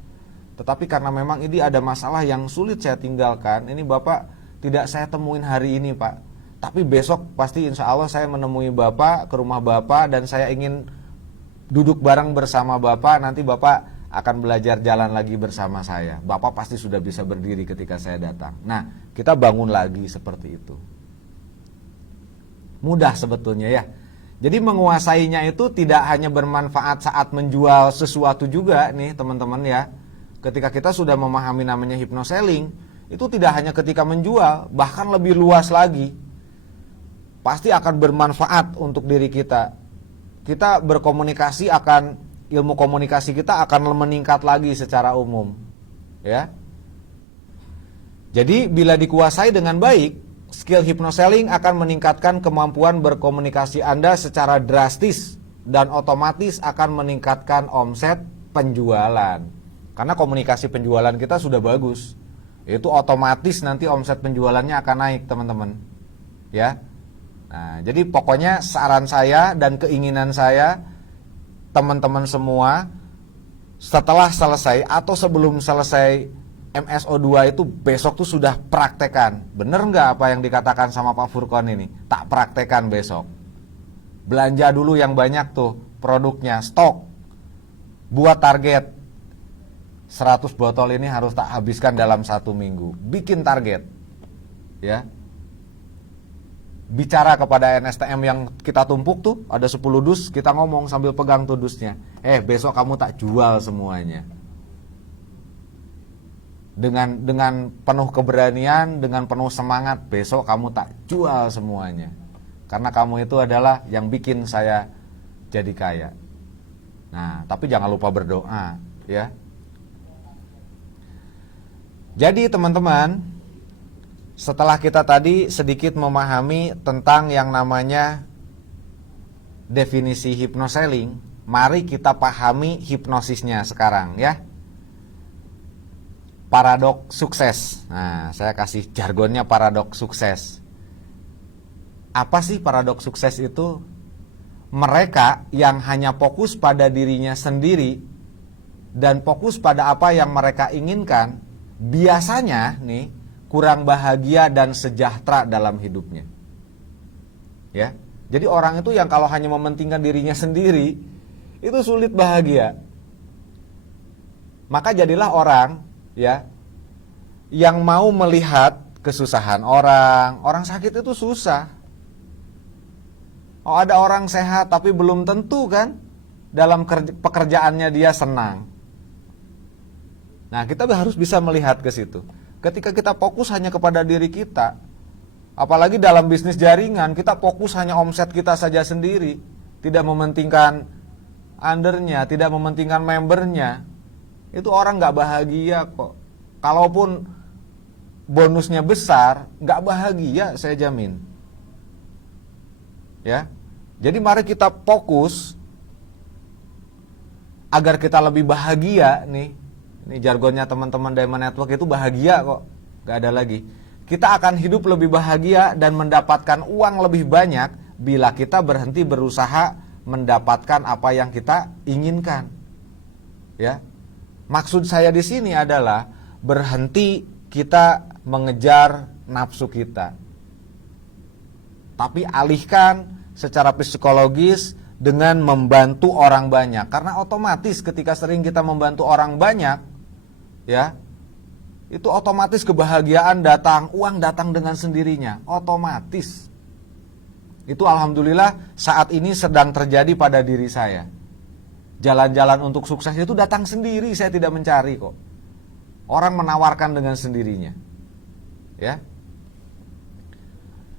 tetapi karena memang ini ada masalah yang sulit saya tinggalkan, ini Bapak tidak saya temuin hari ini Pak, tapi besok pasti insya Allah saya menemui Bapak, ke rumah Bapak, dan saya ingin duduk bareng bersama Bapak, nanti Bapak akan belajar jalan lagi bersama saya. Bapak pasti sudah bisa berdiri ketika saya datang. Nah, kita bangun lagi seperti itu. Mudah sebetulnya ya. Jadi menguasainya itu tidak hanya bermanfaat saat menjual sesuatu juga nih teman-teman ya. Ketika kita sudah memahami namanya hypnoselling, itu tidak hanya ketika menjual, bahkan lebih luas lagi. Pasti akan bermanfaat untuk diri kita. Kita berkomunikasi akan, ilmu komunikasi kita akan meningkat lagi secara umum, ya. Jadi bila dikuasai dengan baik, skill hypnoselling akan meningkatkan kemampuan berkomunikasi Anda secara drastis dan otomatis akan meningkatkan omset penjualan. Karena komunikasi penjualan kita sudah bagus, itu otomatis nanti omset penjualannya akan naik, teman-teman. Ya. Nah, jadi pokoknya saran saya dan keinginan saya, teman-teman semua, setelah selesai atau sebelum selesai MSO2 itu besok tuh sudah praktekan. Bener nggak apa yang dikatakan sama Pak Furkon ini? Tak praktekan besok. Belanja dulu yang banyak tuh produknya, stok. Buat target 100 botol ini harus tak habiskan dalam 1 minggu. Bikin target. Ya. Bicara kepada NSTM yang kita tumpuk tuh, ada 10 dus, kita ngomong sambil pegang tuh dusnya. Besok kamu tak jual semuanya. Dengan penuh keberanian, dengan penuh semangat, besok kamu tak jual semuanya. Karena kamu itu adalah yang bikin saya jadi kaya. Nah, tapi jangan lupa berdoa, ya. Jadi teman-teman, setelah kita tadi sedikit memahami tentang yang namanya definisi hypnoselling, mari kita pahami hipnosisnya sekarang ya. Paradoks sukses. Nah, saya kasih jargonnya paradoks sukses. Apa sih paradoks sukses itu? Mereka yang hanya fokus pada dirinya sendiri dan fokus pada apa yang mereka inginkan, biasanya nih kurang bahagia dan sejahtera dalam hidupnya. Ya. Jadi orang itu yang kalau hanya mementingkan dirinya sendiri, itu sulit bahagia. Maka jadilah orang ya yang mau melihat kesusahan orang sakit itu susah. Oh, ada orang sehat tapi belum tentu kan dalam pekerjaannya dia senang. Nah, kita harus bisa melihat ke situ. Ketika kita fokus hanya kepada diri kita, apalagi dalam bisnis jaringan, kita fokus hanya omset kita saja sendiri, tidak mementingkan undernya, tidak mementingkan membernya, itu orang gak bahagia kok. Kalaupun bonusnya besar, gak bahagia saya jamin. Ya, jadi mari kita fokus agar kita lebih bahagia nih. Ini jargonnya teman-teman Diamond Network itu bahagia kok, gak ada lagi. Kita akan hidup lebih bahagia dan mendapatkan uang lebih banyak bila kita berhenti berusaha mendapatkan apa yang kita inginkan. Ya, maksud saya di sini adalah berhenti kita mengejar nafsu kita, tapi alihkan secara psikologis dengan membantu orang banyak. Karena otomatis ketika sering kita membantu orang banyak, ya, itu otomatis kebahagiaan datang, uang datang dengan sendirinya, otomatis. Itu alhamdulillah saat ini sedang terjadi pada diri saya. Jalan-jalan untuk sukses itu datang sendiri, saya tidak mencari kok. Orang menawarkan dengan sendirinya. Ya.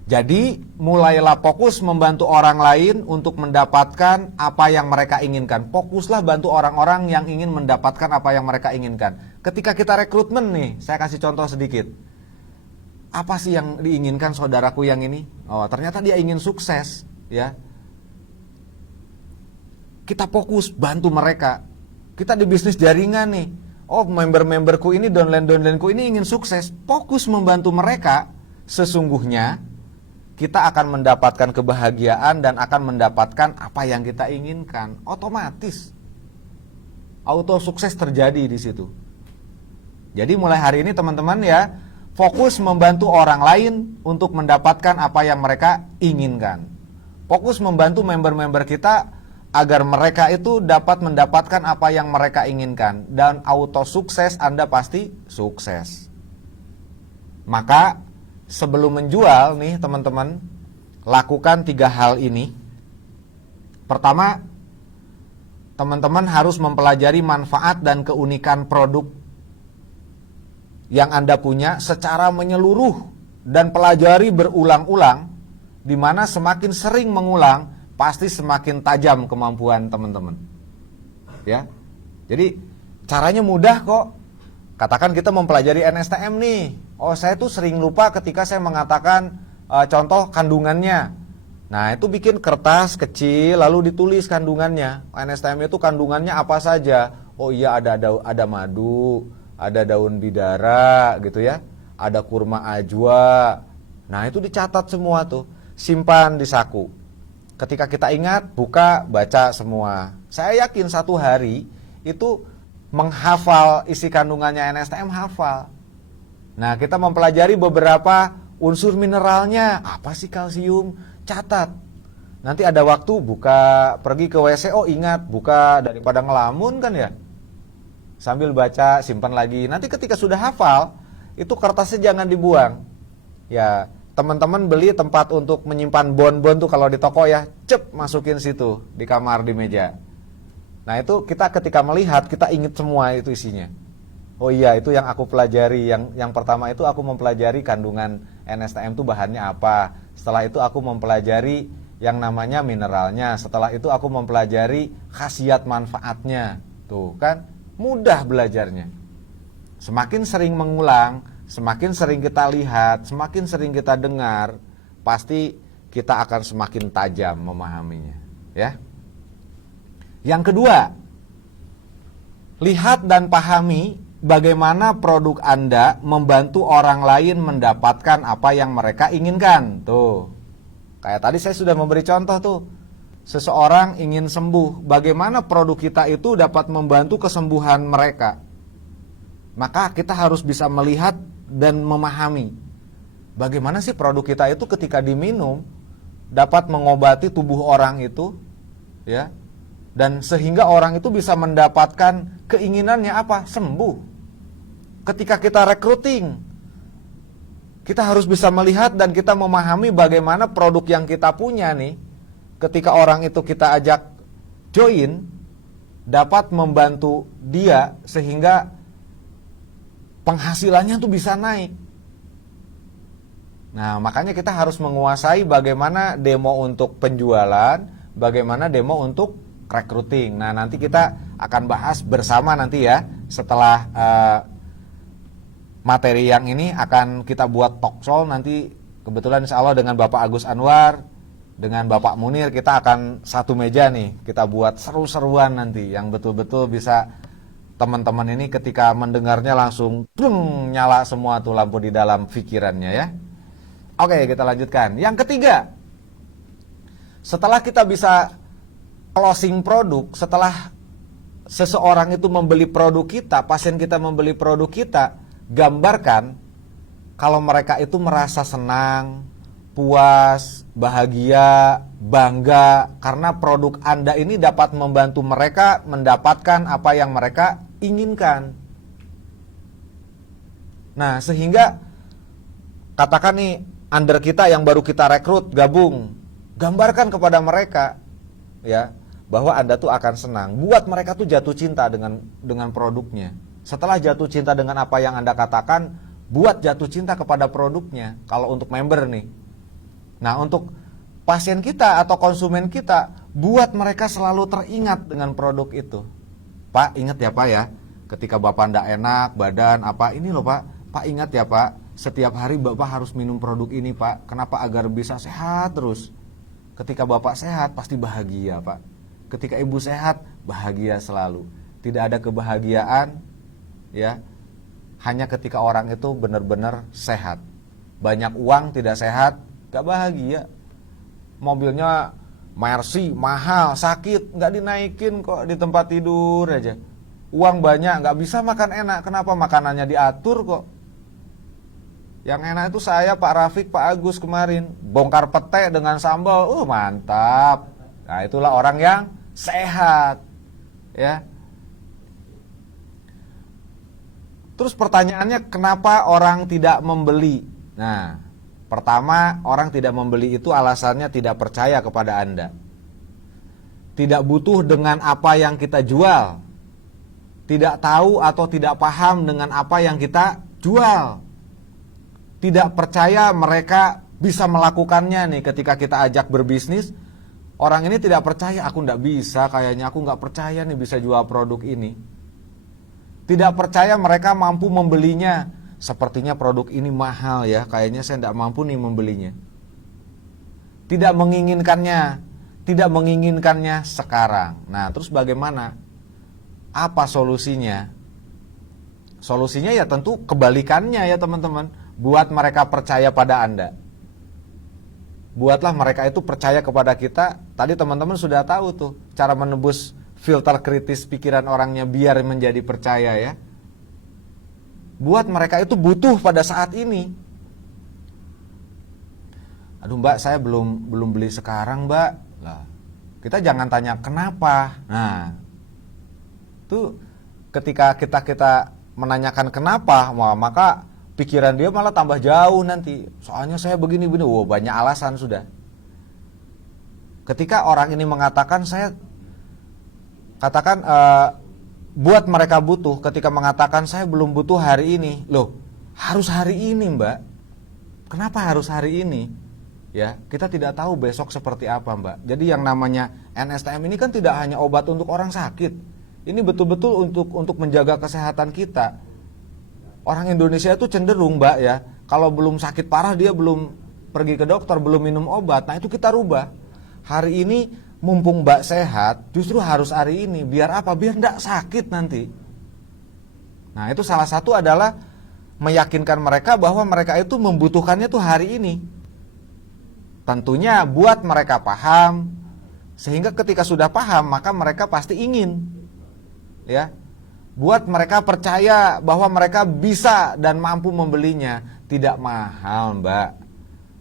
Jadi mulailah fokus membantu orang lain untuk mendapatkan apa yang mereka inginkan. Fokuslah bantu orang-orang yang ingin mendapatkan apa yang mereka inginkan. Ketika kita rekrutmen nih, saya kasih contoh sedikit. Apa sih yang diinginkan saudaraku yang ini? Oh, ternyata dia ingin sukses, ya. Kita fokus bantu mereka. Kita di bisnis jaringan nih. Oh, member-memberku ini, downline-downlineku ini ingin sukses. Fokus membantu mereka sesungguhnya kita akan mendapatkan kebahagiaan dan akan mendapatkan apa yang kita inginkan. Otomatis auto sukses terjadi di situ. Jadi mulai hari ini teman-teman ya, fokus membantu orang lain untuk mendapatkan apa yang mereka inginkan. Fokus membantu member-member kita agar mereka itu dapat mendapatkan apa yang mereka inginkan. Dan auto sukses Anda pasti sukses. Maka sebelum menjual nih teman-teman, lakukan 3 hal ini. Pertama, teman-teman harus mempelajari manfaat dan keunikan produk yang Anda punya secara menyeluruh dan pelajari berulang-ulang, di mana semakin sering mengulang pasti semakin tajam kemampuan teman-teman. Ya. Jadi caranya mudah kok. Katakan kita mempelajari NSTM nih. Oh, saya tuh sering lupa ketika saya mengatakan contoh kandungannya. Nah, itu bikin kertas kecil lalu ditulis kandungannya. NSTM itu kandungannya apa saja? Oh iya, ada madu, ada daun bidara gitu ya. Ada kurma ajwa. Nah, itu dicatat semua tuh. Simpan di saku. Ketika kita ingat, buka, baca semua. Saya yakin satu hari itu menghafal isi kandungannya NSTM hafal. Nah, kita mempelajari beberapa unsur mineralnya. Apa sih kalsium? Catat. Nanti ada waktu buka, pergi ke WC, oh ingat, buka daripada ngelamun kan ya. Sambil baca, simpan lagi. Nanti ketika sudah hafal, itu kertasnya jangan dibuang. Ya, teman-teman beli tempat untuk menyimpan bon-bon tuh kalau di toko ya, cep masukin situ di kamar di meja. Nah, itu kita ketika melihat kita ingat semua itu isinya. Oh iya, itu yang aku pelajari. Yang pertama itu aku mempelajari kandungan NSTM itu bahannya apa. Setelah itu aku mempelajari yang namanya mineralnya. Setelah itu aku mempelajari khasiat manfaatnya. Tuh kan, mudah belajarnya. Semakin sering mengulang, semakin sering kita lihat, semakin sering kita dengar, pasti kita akan semakin tajam memahaminya, ya. Yang kedua, lihat dan pahami bagaimana produk Anda membantu orang lain mendapatkan apa yang mereka inginkan. Tuh, kayak tadi saya sudah memberi contoh tuh. Seseorang ingin sembuh, bagaimana produk kita itu dapat membantu kesembuhan mereka. Maka kita harus bisa melihat dan memahami bagaimana sih produk kita itu ketika diminum dapat mengobati tubuh orang itu, ya. Dan sehingga orang itu bisa mendapatkan keinginannya apa? Sembuh. Ketika kita recruiting, kita harus bisa melihat dan kita memahami bagaimana produk yang kita punya nih, ketika orang itu kita ajak join, dapat membantu dia sehingga penghasilannya tuh bisa naik. Nah, makanya kita harus menguasai bagaimana demo untuk penjualan, bagaimana demo untuk recruiting. Nah, nanti kita akan bahas bersama nanti ya. Setelah materi yang ini akan kita buat talkshow nanti, kebetulan insya Allah dengan Bapak Agus Anwar, dengan Bapak Munir, kita akan satu meja nih. Kita buat seru-seruan nanti yang betul-betul bisa teman-teman ini ketika mendengarnya langsung nyala semua tuh lampu di dalam pikirannya ya. Oke, kita lanjutkan. Yang ketiga, setelah kita bisa closing produk, setelah seseorang itu membeli produk kita, pasien kita membeli produk kita, gambarkan kalau mereka itu merasa senang, puas, bahagia, bangga karena produk Anda ini dapat membantu mereka mendapatkan apa yang mereka inginkan. Nah, sehingga katakan nih under kita yang baru kita rekrut gabung, gambarkan kepada mereka ya bahwa Anda tuh akan senang, buat mereka tuh jatuh cinta dengan produknya. Setelah jatuh cinta dengan apa yang Anda katakan, buat jatuh cinta kepada produknya. Kalau untuk member nih. Nah, untuk pasien kita atau konsumen kita, buat mereka selalu teringat dengan produk itu. Pak, ingat ya Pak ya, ketika Bapak ndak enak, badan apa, ini loh Pak. Pak ingat ya Pak, setiap hari Bapak harus minum produk ini Pak. Kenapa? Agar bisa sehat terus. Ketika Bapak sehat, pasti bahagia Pak. Ketika Ibu sehat, bahagia selalu. Tidak ada kebahagiaan ya hanya ketika orang itu benar-benar sehat. banyak uang tidak sehat, gak bahagia. Mobilnya Mercy mahal, sakit, gak dinaikin kok di tempat tidur aja. Uang banyak, gak bisa makan enak. Kenapa? Makanannya diatur kok. Yang enak itu saya, Pak Rafiq, Pak Agus kemarin bongkar pete dengan sambal, mantap. Nah itulah orang yang sehat, ya. Terus pertanyaannya, kenapa orang tidak membeli? Nah, pertama, orang tidak membeli itu alasannya tidak percaya kepada Anda. Tidak butuh dengan apa yang kita jual. Tidak tahu atau tidak paham dengan apa yang kita jual. Tidak percaya mereka bisa melakukannya nih ketika kita ajak berbisnis. Orang ini tidak percaya, aku tidak bisa, kayaknya aku nggak percaya nih bisa jual produk ini. Tidak percaya mereka mampu membelinya. Sepertinya produk ini mahal ya, kayaknya saya tidak mampu nih membelinya. Tidak menginginkannya sekarang. Nah, terus bagaimana? Apa solusinya? Solusinya ya tentu kebalikannya ya teman-teman. Buat mereka percaya pada Anda. Buatlah mereka itu percaya kepada kita. Tadi teman-teman sudah tahu tuh cara menembus filter kritis pikiran orangnya biar menjadi percaya ya. Buat mereka itu butuh pada saat ini. Aduh Mbak, saya belum beli sekarang Mbak. Lah, kita jangan tanya kenapa. Nah, itu ketika kita menanyakan kenapa, maka pikiran dia malah tambah jauh nanti. Soalnya saya begini-begini, banyak alasan sudah. Ketika orang ini mengatakan buat mereka butuh, ketika mengatakan saya belum butuh hari ini. Loh, harus hari ini Mbak. Kenapa harus hari ini? Ya, kita tidak tahu besok seperti apa Mbak. Jadi yang namanya NSTM ini kan tidak hanya obat untuk orang sakit. Ini betul-betul untuk menjaga kesehatan kita. Orang Indonesia itu cenderung Mbak ya, kalau belum sakit parah dia belum pergi ke dokter, belum minum obat. Nah itu kita rubah. Hari ini mumpung Mbak sehat, justru harus hari ini. Biar apa? Biar tidak sakit nanti. Nah itu salah satu adalah meyakinkan mereka bahwa mereka itu membutuhkannya tuh hari ini. Tentunya buat mereka paham, sehingga ketika sudah paham maka mereka pasti ingin. Ya. Buat mereka percaya bahwa mereka bisa dan mampu membelinya. Tidak mahal Mbak.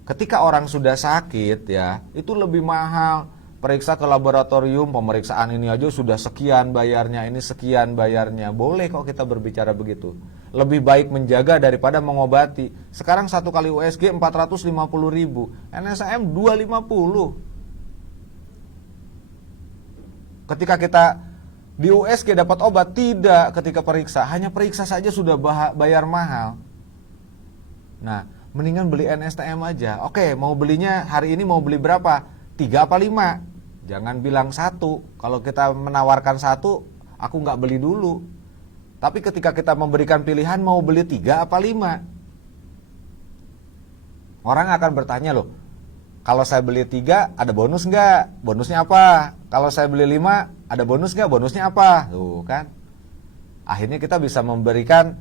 Ketika orang sudah sakit ya, itu lebih mahal. Periksa ke laboratorium, pemeriksaan ini aja sudah sekian bayarnya, ini sekian bayarnya. Boleh kok kita berbicara begitu. Lebih baik menjaga daripada mengobati. Sekarang 1 kali USG 450.000, NSAM 250. Ketika kita di USG dapat obat, tidak ketika periksa. Hanya periksa saja sudah bayar mahal. Nah, mendingan beli NSTM aja. Oke, mau belinya hari ini mau beli berapa? 3 apa 5? Jangan bilang 1. Kalau kita menawarkan 1, aku nggak beli dulu. Tapi ketika kita memberikan pilihan mau beli 3 apa 5? Orang akan bertanya loh, kalau saya beli 3 ada bonus nggak? Bonusnya apa? Kalau saya beli 5 ada bonus nggak? Bonusnya apa? Tuh kan. Akhirnya kita bisa memberikan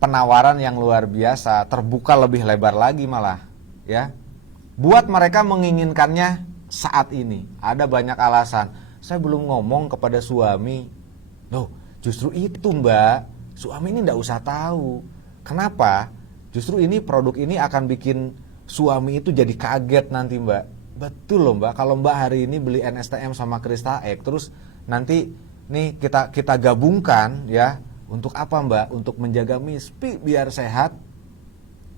penawaran yang luar biasa, terbuka lebih lebar lagi malah, ya. Buat mereka menginginkannya saat ini. Ada banyak alasan. Saya belum ngomong kepada suami. Loh, justru itu Mbak. Suami ini nggak usah tahu. Kenapa? Justru ini produk ini akan bikin suami itu jadi kaget nanti Mbak. Betul loh Mbak, kalau Mbak hari ini beli NSTM sama Crystal Egg, terus nanti nih kita gabungkan ya. Untuk apa Mbak? Untuk menjaga mispi biar sehat.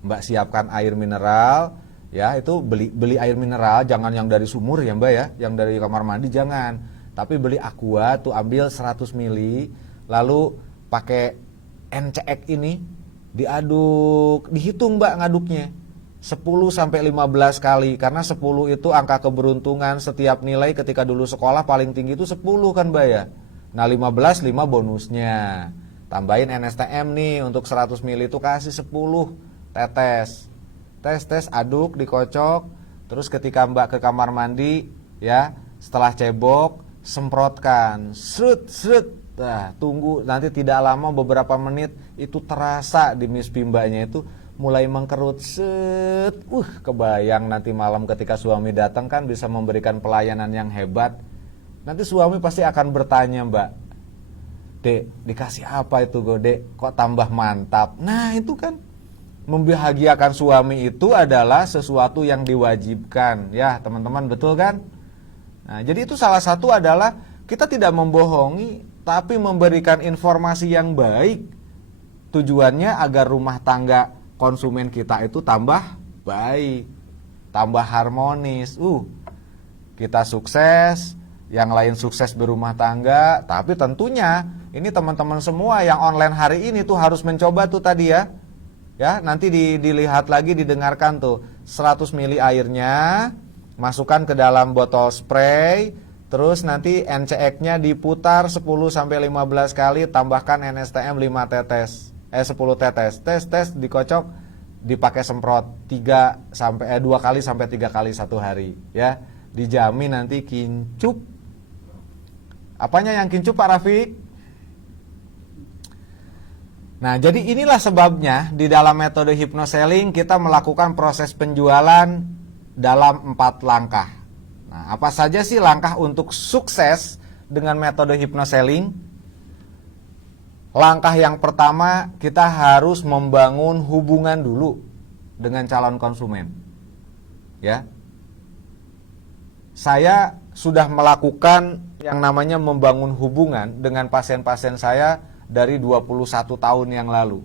Mbak siapkan air mineral ya, itu beli air mineral, jangan yang dari sumur ya Mbak ya, yang dari kamar mandi jangan. Tapi beli Aqua tuh, ambil 100 ml, lalu pakai NCX ini diaduk, dihitung Mbak ngaduknya. 10 sampai 15 kali, karena 10 itu angka keberuntungan. Setiap nilai ketika dulu sekolah paling tinggi itu 10 kan Mbak ya. Nah 15, 5 bonusnya. Tambahin NSTM nih, untuk 100 ml itu kasih 10 tetes. Tes, aduk, dikocok. Terus ketika Mbak ke kamar mandi ya, setelah cebok, semprotkan. Srut. Nah, tunggu nanti tidak lama, beberapa menit itu terasa di mispi Mbaknya itu mulai mengkerut, set, kebayang nanti malam ketika suami datang kan bisa memberikan pelayanan yang hebat. Nanti suami pasti akan bertanya, Mbak, Dek, dikasih apa itu, Dek? Kok tambah mantap? Nah, itu kan membahagiakan suami itu adalah sesuatu yang diwajibkan, ya teman-teman, betul kan? Nah, jadi itu salah satu adalah kita tidak membohongi, tapi memberikan informasi yang baik. Tujuannya agar rumah tangga konsumen kita itu tambah baik, tambah harmonis. Kita sukses, yang lain sukses berumah tangga, tapi tentunya ini teman-teman semua yang online hari ini tuh harus mencoba tuh tadi ya. Ya, nanti dilihat lagi, didengarkan tuh 100 ml airnya, masukkan ke dalam botol spray, terus nanti NCX-nya diputar 10-15 kali, tambahkan NSTM 10 tetes. Tes dikocok, dipakai semprot 2 kali sampai 3 kali satu hari, ya. Dijamin nanti kincup. Apanya yang kincup, Pak Rafiq? Nah, jadi inilah sebabnya di dalam metode hypnoselling kita melakukan proses penjualan dalam 4 langkah. Nah, apa saja sih langkah untuk sukses dengan metode hypnoselling? Langkah yang pertama, kita harus membangun hubungan dulu dengan calon konsumen. Ya. Saya sudah melakukan yang namanya membangun hubungan dengan pasien-pasien saya dari 21 tahun yang lalu.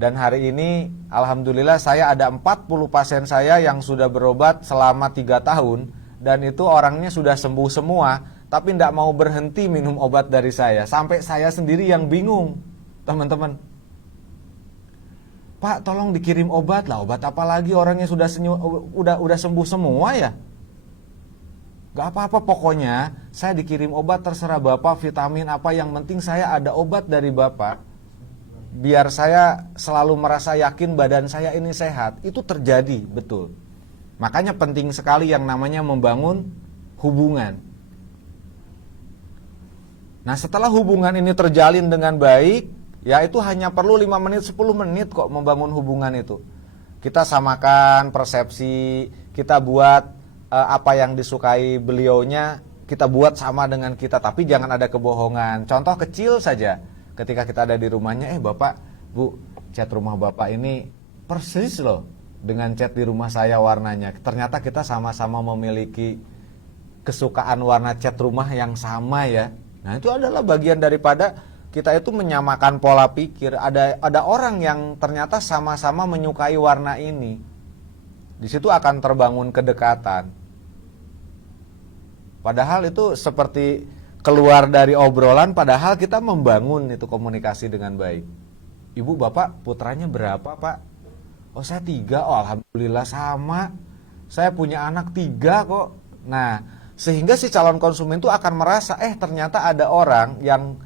Dan hari ini alhamdulillah saya ada 40 pasien saya yang sudah berobat selama 3 tahun. Dan itu orangnya sudah sembuh semua, tapi tidak mau berhenti minum obat dari saya. Sampai saya sendiri yang bingung, teman-teman. Pak, tolong dikirim obat lah. Obat apa lagi, orangnya sudah sembuh semua ya? Gak apa-apa, pokoknya saya dikirim obat, terserah Bapak vitamin apa, yang penting saya ada obat dari Bapak. Biar saya selalu merasa yakin badan saya ini sehat. Itu terjadi, betul. Makanya penting sekali yang namanya membangun hubungan. Nah, setelah hubungan ini terjalin dengan baik, ya itu hanya perlu 5 menit, 10 menit kok membangun hubungan itu. Kita samakan persepsi, kita buat apa yang disukai beliaunya, kita buat sama dengan kita, tapi jangan ada kebohongan. Contoh kecil saja, ketika kita ada di rumahnya, Bapak, Bu, cat rumah Bapak ini persis loh dengan cat di rumah saya warnanya. Ternyata kita sama-sama memiliki kesukaan warna cat rumah yang sama ya. Nah, itu adalah bagian daripada kita itu menyamakan pola pikir. Ada orang yang ternyata sama-sama menyukai warna ini. Di situ akan terbangun kedekatan. Padahal itu seperti keluar dari obrolan, padahal kita membangun itu komunikasi dengan baik. Ibu, Bapak, putranya berapa, Pak? Oh, saya 3. Oh, alhamdulillah sama. Saya punya anak 3 kok. Nah, sehingga si calon konsumen itu akan merasa, ternyata ada orang yang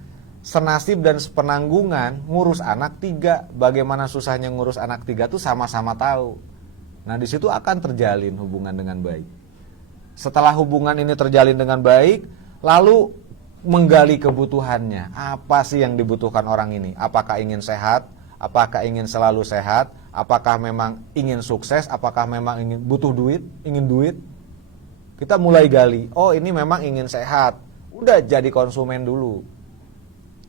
senasib dan sepenanggungan ngurus anak 3. Bagaimana susahnya ngurus anak 3 tuh sama-sama tahu. Nah, di situ akan terjalin hubungan dengan baik. Setelah hubungan ini terjalin dengan baik, lalu menggali kebutuhannya. Apa sih yang dibutuhkan orang ini? Apakah ingin sehat? Apakah ingin selalu sehat? Apakah memang ingin sukses? Apakah memang butuh duit? Ingin duit? Kita mulai gali. Oh, ini memang ingin sehat. Udah jadi konsumen dulu.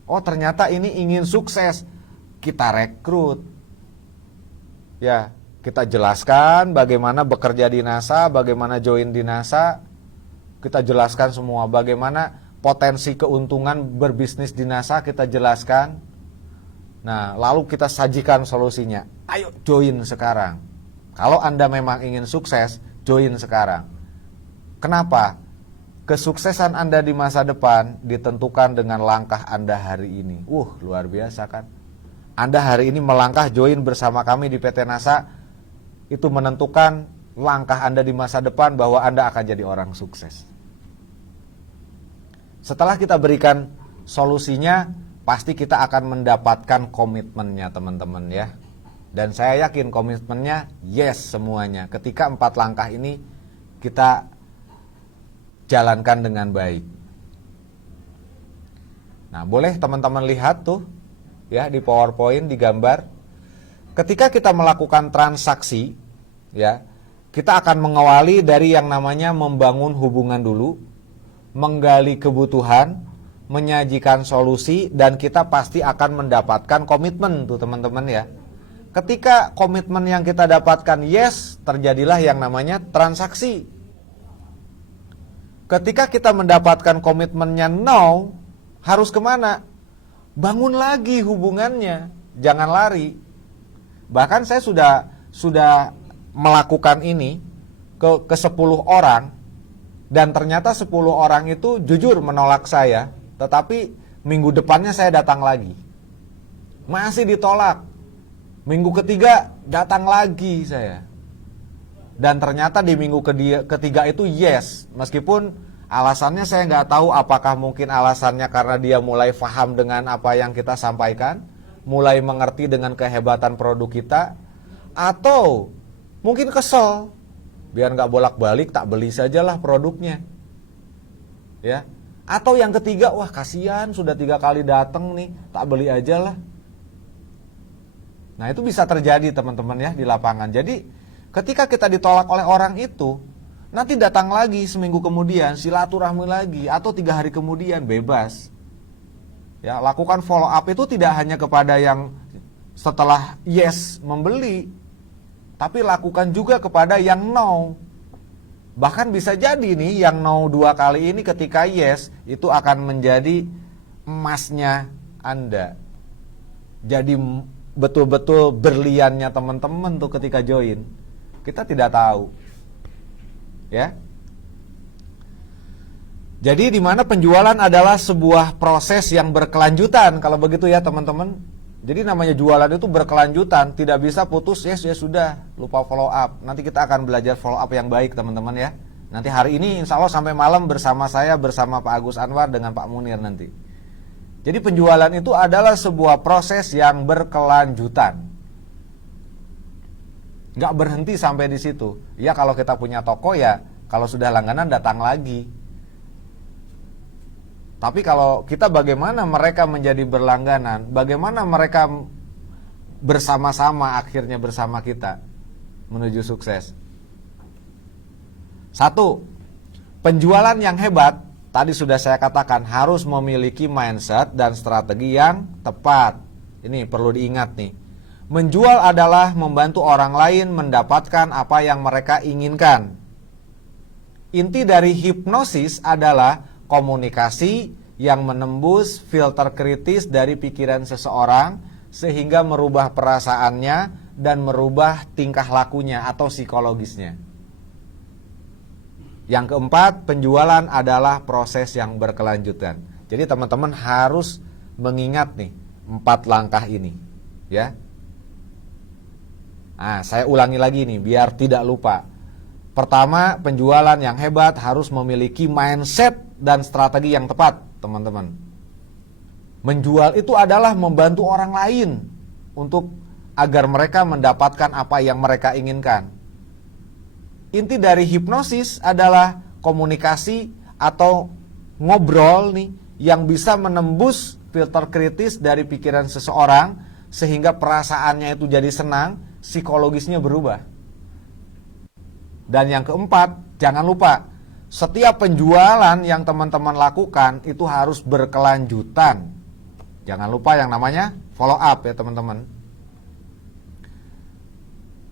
Oh, ternyata ini ingin sukses. Kita rekrut. Ya, kita jelaskan bagaimana bekerja di NASA, bagaimana join di NASA. Kita jelaskan semua bagaimana potensi keuntungan berbisnis di NASA, kita jelaskan. Nah, lalu kita sajikan solusinya. Ayo join sekarang. Kalau Anda memang ingin sukses, join sekarang. Kenapa? Kesuksesan Anda di masa depan ditentukan dengan langkah Anda hari ini. Luar biasa kan? Anda hari ini melangkah join bersama kami di PT NASA, itu menentukan langkah Anda di masa depan bahwa Anda akan jadi orang sukses. Setelah kita berikan solusinya, pasti kita akan mendapatkan komitmennya, teman-teman ya. Dan saya yakin komitmennya yes semuanya. Ketika 4 langkah ini kita jalankan dengan baik. Nah, boleh teman-teman lihat tuh ya di PowerPoint, di gambar. ketika kita melakukan transaksi, ya, kita akan mengawali dari yang namanya membangun hubungan dulu, menggali kebutuhan, menyajikan solusi, dan kita pasti akan mendapatkan komitmen tuh teman-teman ya. Ketika komitmen yang kita dapatkan yes, terjadilah yang namanya transaksi. Ketika kita mendapatkan komitmennya no, harus kemana? Bangun lagi hubungannya, jangan lari. Bahkan saya sudah melakukan ini ke 10 orang, dan ternyata 10 orang itu jujur menolak saya. Tetapi minggu depannya saya datang lagi, masih ditolak. Minggu ketiga datang lagi saya, dan ternyata di minggu ketiga itu yes. Meskipun alasannya saya nggak tahu, apakah mungkin alasannya karena dia mulai paham dengan apa yang kita sampaikan, mulai mengerti dengan kehebatan produk kita, atau mungkin kesel, biar nggak bolak-balik tak beli sajalah produknya, ya. Atau yang ketiga, wah kasihan sudah 3 kali datang nih, tak beli aja lah. Nah itu bisa terjadi teman-teman ya di lapangan. Jadi ketika kita ditolak oleh orang itu, nanti datang lagi seminggu kemudian, silaturahmi lagi, atau 3 hari kemudian, bebas. Ya, lakukan follow up itu tidak hanya kepada yang setelah yes membeli, tapi lakukan juga kepada yang no. Bahkan bisa jadi nih yang no 2 kali ini ketika yes itu akan menjadi emasnya Anda. Jadi betul-betul berliannya teman-teman tuh ketika join. Kita tidak tahu. Ya. Jadi di mana penjualan adalah sebuah proses yang berkelanjutan kalau begitu ya teman-teman. Jadi namanya jualan itu berkelanjutan, tidak bisa putus yes ya sudah, lupa follow up. Nanti kita akan belajar follow up yang baik teman-teman ya. Nanti hari ini insya Allah sampai malam bersama saya, bersama Pak Agus Anwar dengan Pak Munir nanti. Jadi penjualan itu adalah sebuah proses yang berkelanjutan. Nggak berhenti sampai di situ. Ya kalau kita punya toko ya, kalau sudah langganan datang lagi. Tapi kalau kita bagaimana mereka menjadi berlangganan, bagaimana mereka bersama-sama akhirnya bersama kita menuju sukses. 1. Penjualan yang hebat, tadi sudah saya katakan harus memiliki mindset dan strategi yang tepat. Ini perlu diingat nih. Menjual adalah membantu orang lain mendapatkan apa yang mereka inginkan. Inti dari hipnosis adalah komunikasi yang menembus filter kritis dari pikiran seseorang sehingga merubah perasaannya dan merubah tingkah lakunya atau psikologisnya. Yang keempat, penjualan adalah proses yang berkelanjutan. Jadi teman-teman harus mengingat nih 4 langkah ini, ya. Nah, saya ulangi lagi nih biar tidak lupa. Pertama, penjualan yang hebat harus memiliki mindset dan strategi yang tepat, teman-teman. Menjual itu adalah membantu orang lain untuk agar mereka mendapatkan apa yang mereka inginkan. Inti dari hipnosis adalah komunikasi atau ngobrol nih yang bisa menembus filter kritis dari pikiran seseorang sehingga perasaannya itu jadi senang, psikologisnya berubah. Dan yang keempat, jangan lupa, setiap penjualan yang teman-teman lakukan itu harus berkelanjutan. Jangan lupa yang namanya follow up ya teman-teman.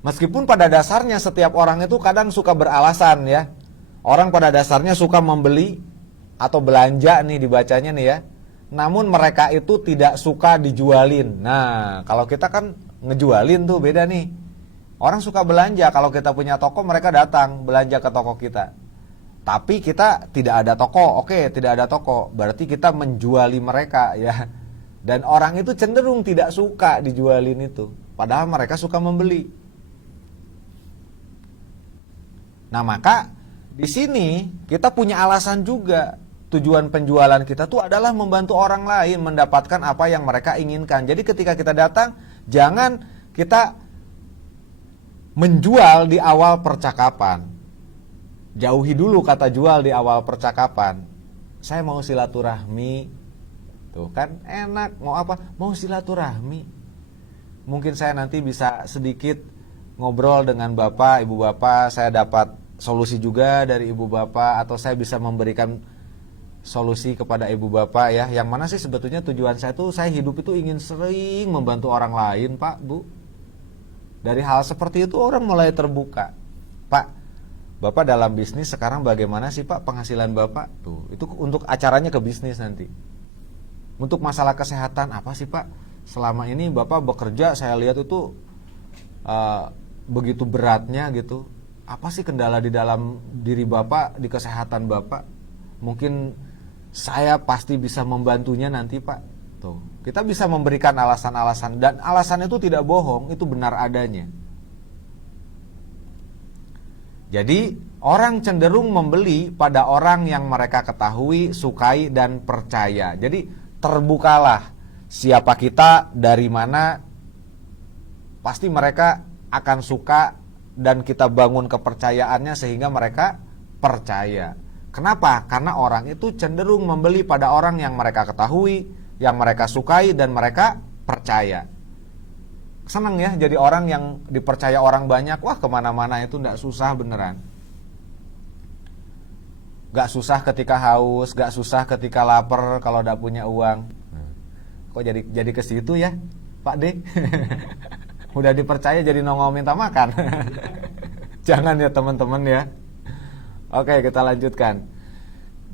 Meskipun pada dasarnya setiap orang itu kadang suka beralasan ya. Orang pada dasarnya suka membeli atau belanja nih dibacanya nih ya. Namun mereka itu tidak suka dijualin. Nah, kalau kita kan ngejualin tuh beda nih. Orang suka belanja, kalau kita punya toko mereka datang belanja ke toko kita. Tapi kita tidak ada toko, oke tidak ada toko, berarti kita menjuali mereka ya. Dan orang itu cenderung tidak suka dijualin itu, padahal mereka suka membeli. Nah maka di sini kita punya alasan juga. Tujuan penjualan kita tuh adalah membantu orang lain mendapatkan apa yang mereka inginkan. Jadi ketika kita datang, jangan kita menjual di awal percakapan. Jauhi dulu kata jual di awal percakapan. Saya mau silaturahmi. Tuh kan enak, mau apa? Mau silaturahmi. mungkin saya nanti bisa sedikit ngobrol dengan Bapak, Ibu Bapak, saya dapat solusi juga dari Ibu Bapak, atau saya bisa memberikan solusi kepada Ibu Bapak ya. Yang mana sih sebetulnya tujuan saya tuh, saya hidup itu ingin sering membantu orang lain, Pak, Bu. Dari hal seperti itu orang mulai terbuka. Pak, Bapak dalam bisnis sekarang bagaimana sih Pak penghasilan Bapak? Tuh, itu untuk acaranya ke bisnis nanti. Untuk masalah kesehatan apa sih Pak? Selama ini Bapak bekerja, saya lihat itu begitu beratnya gitu. Apa sih kendala di dalam diri Bapak, di kesehatan Bapak? Mungkin saya pasti bisa membantunya nanti Pak. Tuh, kita bisa memberikan alasan-alasan, dan alasan itu tidak bohong, itu benar adanya. Jadi orang cenderung membeli pada orang yang mereka ketahui, sukai, dan percaya. Jadi terbukalah siapa kita, dari mana, pasti mereka akan suka dan kita bangun kepercayaannya sehingga mereka percaya. Kenapa? Karena orang itu cenderung membeli pada orang yang mereka ketahui, yang mereka sukai, dan mereka percaya. Senang ya jadi orang yang dipercaya orang banyak. Wah, kemana-mana itu gak susah beneran. Gak susah ketika haus, gak susah ketika lapar kalau gak punya uang. Kok jadi ke situ ya Pak D? Udah dipercaya jadi nongol minta makan. Jangan ya teman-teman ya. Oke, kita lanjutkan.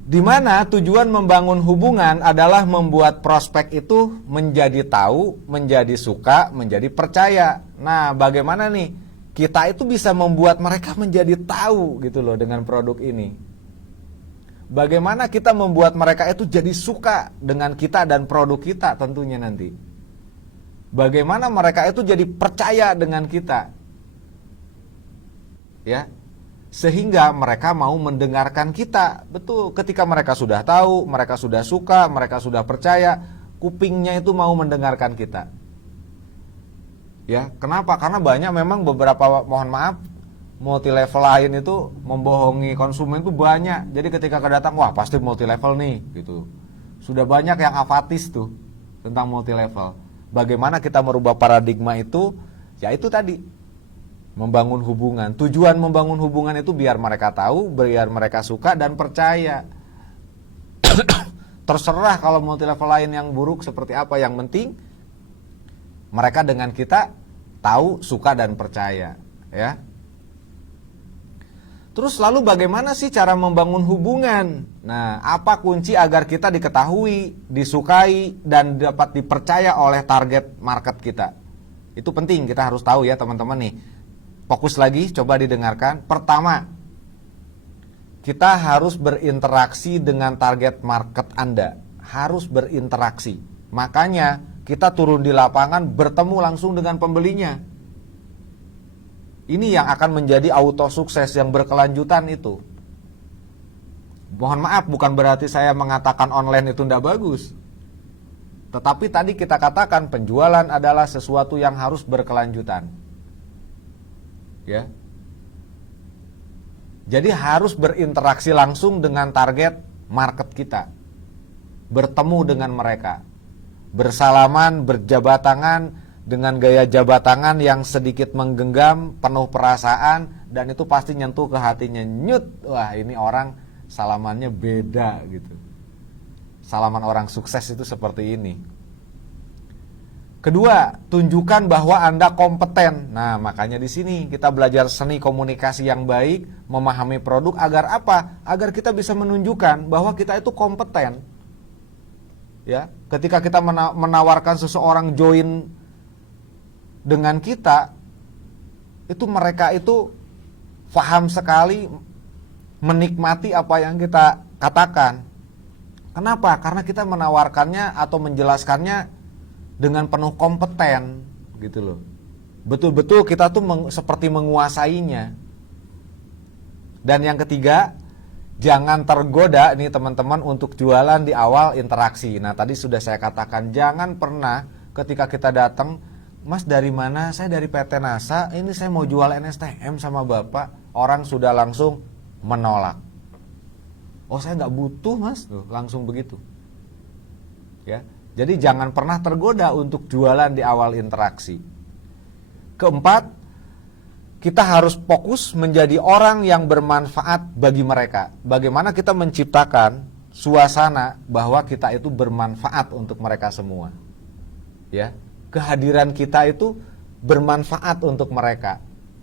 Di mana tujuan membangun hubungan adalah membuat prospek itu menjadi tahu, menjadi suka, menjadi percaya. Nah, bagaimana nih kita itu bisa membuat mereka menjadi tahu gitu loh dengan produk ini. Bagaimana kita membuat mereka itu jadi suka dengan kita dan produk kita tentunya nanti. Bagaimana mereka itu jadi percaya dengan kita. Ya. Sehingga mereka mau mendengarkan kita. Betul, ketika mereka sudah tahu, mereka sudah suka, mereka sudah percaya, kupingnya itu mau mendengarkan kita. Ya, kenapa? Karena banyak memang beberapa, mohon maaf, multi level lain itu membohongi konsumen itu banyak. Jadi ketika kedatang, wah pasti multi level nih gitu. Sudah banyak yang apatis tuh tentang multi level. Bagaimana kita merubah paradigma itu? Ya itu tadi, membangun hubungan. Tujuan membangun hubungan itu biar mereka tahu, biar mereka suka dan percaya. Terserah kalau multi level lain yang buruk seperti apa, yang penting mereka dengan kita tahu, suka dan percaya, ya. Terus lalu bagaimana sih cara membangun hubungan? Nah, apa kunci agar kita diketahui, disukai, dan dapat dipercaya oleh target market kita? Itu penting, kita harus tahu ya teman-teman nih. Fokus lagi, coba didengarkan. Pertama, kita harus berinteraksi dengan target market Anda. Harus berinteraksi. Makanya kita turun di lapangan, bertemu langsung dengan pembelinya. Ini yang akan menjadi auto sukses yang berkelanjutan itu. Mohon maaf, bukan berarti saya mengatakan online itu tidak bagus. Tetapi tadi kita katakan penjualan adalah sesuatu yang harus berkelanjutan. Ya. Jadi harus berinteraksi langsung dengan target market kita. Bertemu dengan mereka. Bersalaman, berjabat tangan, dengan gaya jabat tangan yang sedikit menggenggam, penuh perasaan, dan itu pasti nyentuh ke hatinya. Nyut, wah ini orang salamannya beda gitu. Salaman orang sukses itu seperti ini. Kedua, tunjukkan bahwa Anda kompeten. Nah, makanya di sini kita belajar seni komunikasi yang baik, memahami produk agar apa? Agar kita bisa menunjukkan bahwa kita itu kompeten. Ya, ketika kita menawarkan seseorang join dengan kita, itu mereka itu paham sekali, menikmati apa yang kita katakan. Kenapa? Karena kita menawarkannya atau menjelaskannya dengan penuh kompeten, gitu loh. Betul-betul kita tuh seperti menguasainya. Dan yang ketiga, jangan tergoda nih teman-teman untuk jualan di awal interaksi. Nah, tadi sudah saya katakan, jangan pernah ketika kita datang, Mas dari mana? Saya dari PT NASA. Ini saya mau jual NSTM sama Bapak. Orang sudah langsung menolak. Oh saya nggak butuh Mas. Tuh, langsung begitu. Ya. Jadi jangan pernah tergoda untuk jualan di awal interaksi. Keempat, kita harus fokus menjadi orang yang bermanfaat bagi mereka. Bagaimana kita menciptakan suasana bahwa kita itu bermanfaat untuk mereka semua. Ya, kehadiran kita itu bermanfaat untuk mereka.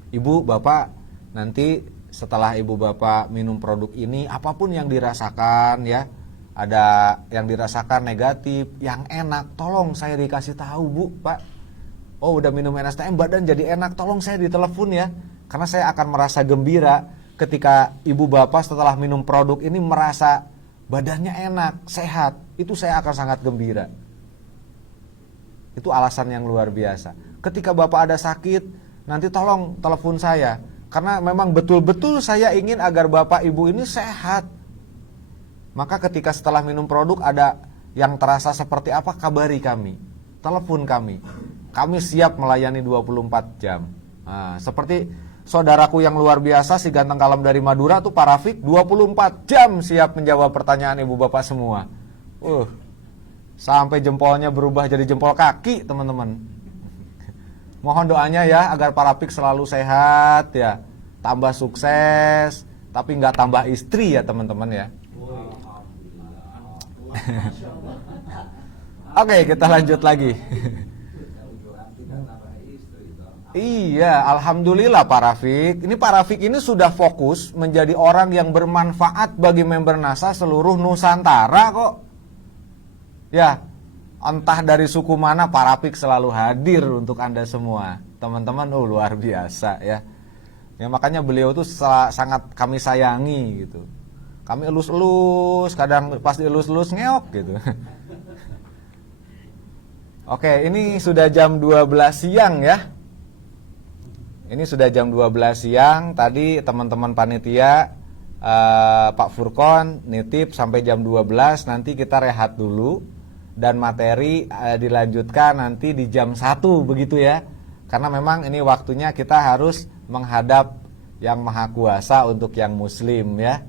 Ibu, bapak, nanti setelah ibu bapak minum produk ini, apapun yang dirasakan ya, ada yang dirasakan negatif, yang enak, tolong saya dikasih tahu bu, pak. Oh udah minum NSTM badan jadi enak, tolong saya ditelepon ya. Karena saya akan merasa gembira ketika ibu bapak setelah minum produk ini merasa badannya enak, sehat. Itu saya akan sangat gembira. Itu alasan yang luar biasa. Ketika bapak ada sakit, nanti tolong telepon saya. Karena memang betul-betul saya ingin agar bapak ibu ini sehat. Maka ketika setelah minum produk ada yang terasa seperti apa, kabari kami. Telepon kami. Kami siap melayani 24 jam. Nah, seperti saudaraku yang luar biasa, si ganteng kalem dari Madura tuh Pak Rafiq, 24 jam siap menjawab pertanyaan ibu bapak semua. Sampai jempolnya berubah jadi jempol kaki, teman-teman. Mohon doanya ya agar Pak Rafiq selalu sehat ya, tambah sukses, tapi nggak tambah istri ya teman-teman ya. Oke, kita lanjut lagi. Iya, alhamdulillah Pak Rafiq. Ini Pak Rafiq ini sudah fokus menjadi orang yang bermanfaat bagi member NASA seluruh Nusantara kok. Ya, entah dari suku mana Pak Rafiq selalu hadir untuk Anda semua. Teman-teman, luar biasa ya. Ya makanya beliau tuh sangat kami sayangi gitu. Kami elus-elus, kadang pas dielus-elus ngeok gitu. Oke, ini sudah jam 12 siang ya. Ini sudah jam 12 siang. Tadi teman-teman panitia Pak Furkon nitip sampai jam 12. Nanti kita rehat dulu. Dan materi dilanjutkan nanti di jam 1 begitu ya. Karena memang ini waktunya kita harus menghadap Yang Maha Kuasa untuk yang Muslim ya.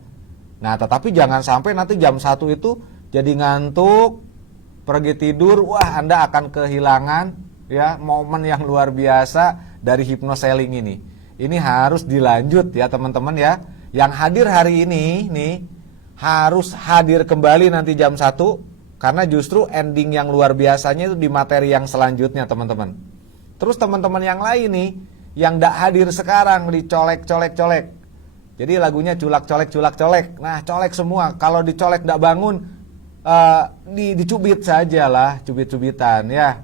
Nah tetapi jangan sampai nanti jam 1 itu jadi ngantuk, pergi tidur, wah Anda akan kehilangan ya momen yang luar biasa dari hypnoseling ini. Ini harus dilanjut ya teman-teman ya. Yang hadir hari ini nih harus hadir kembali nanti jam 1 karena justru ending yang luar biasanya itu di materi yang selanjutnya teman-teman. Terus teman-teman yang lain nih yang tidak hadir sekarang dicolek-colek-colek. Jadi lagunya culak-colek. Nah colek semua. Kalau dicolek tidak bangun dicubit saja lah, cubit-cubitan ya.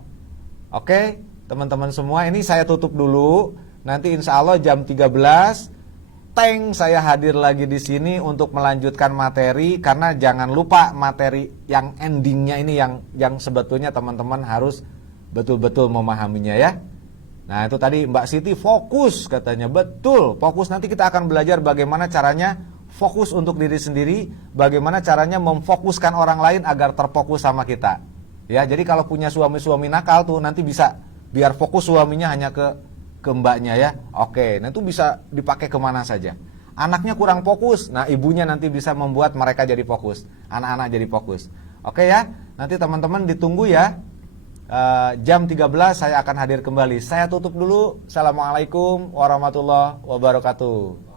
Oke teman-teman semua, ini saya tutup dulu. Nanti insya Allah jam 13 saya hadir lagi di sini untuk melanjutkan materi. Karena jangan lupa materi yang endingnya ini yang sebetulnya teman-teman harus betul-betul memahaminya ya. Nah itu tadi Mbak Siti fokus katanya, betul fokus. Nanti kita akan belajar bagaimana caranya fokus untuk diri sendiri, bagaimana caranya memfokuskan orang lain agar terfokus sama kita. Ya, jadi kalau punya suami-suami nakal tuh nanti bisa biar fokus suaminya hanya ke mbaknya ya. Oke, nah itu bisa dipakai kemana saja. Anaknya kurang fokus, nah ibunya nanti bisa membuat mereka jadi fokus, anak-anak jadi fokus. Oke ya, nanti teman-teman ditunggu ya. Jam 13 saya akan hadir kembali. Saya tutup dulu. Assalamualaikum warahmatullahi wabarakatuh.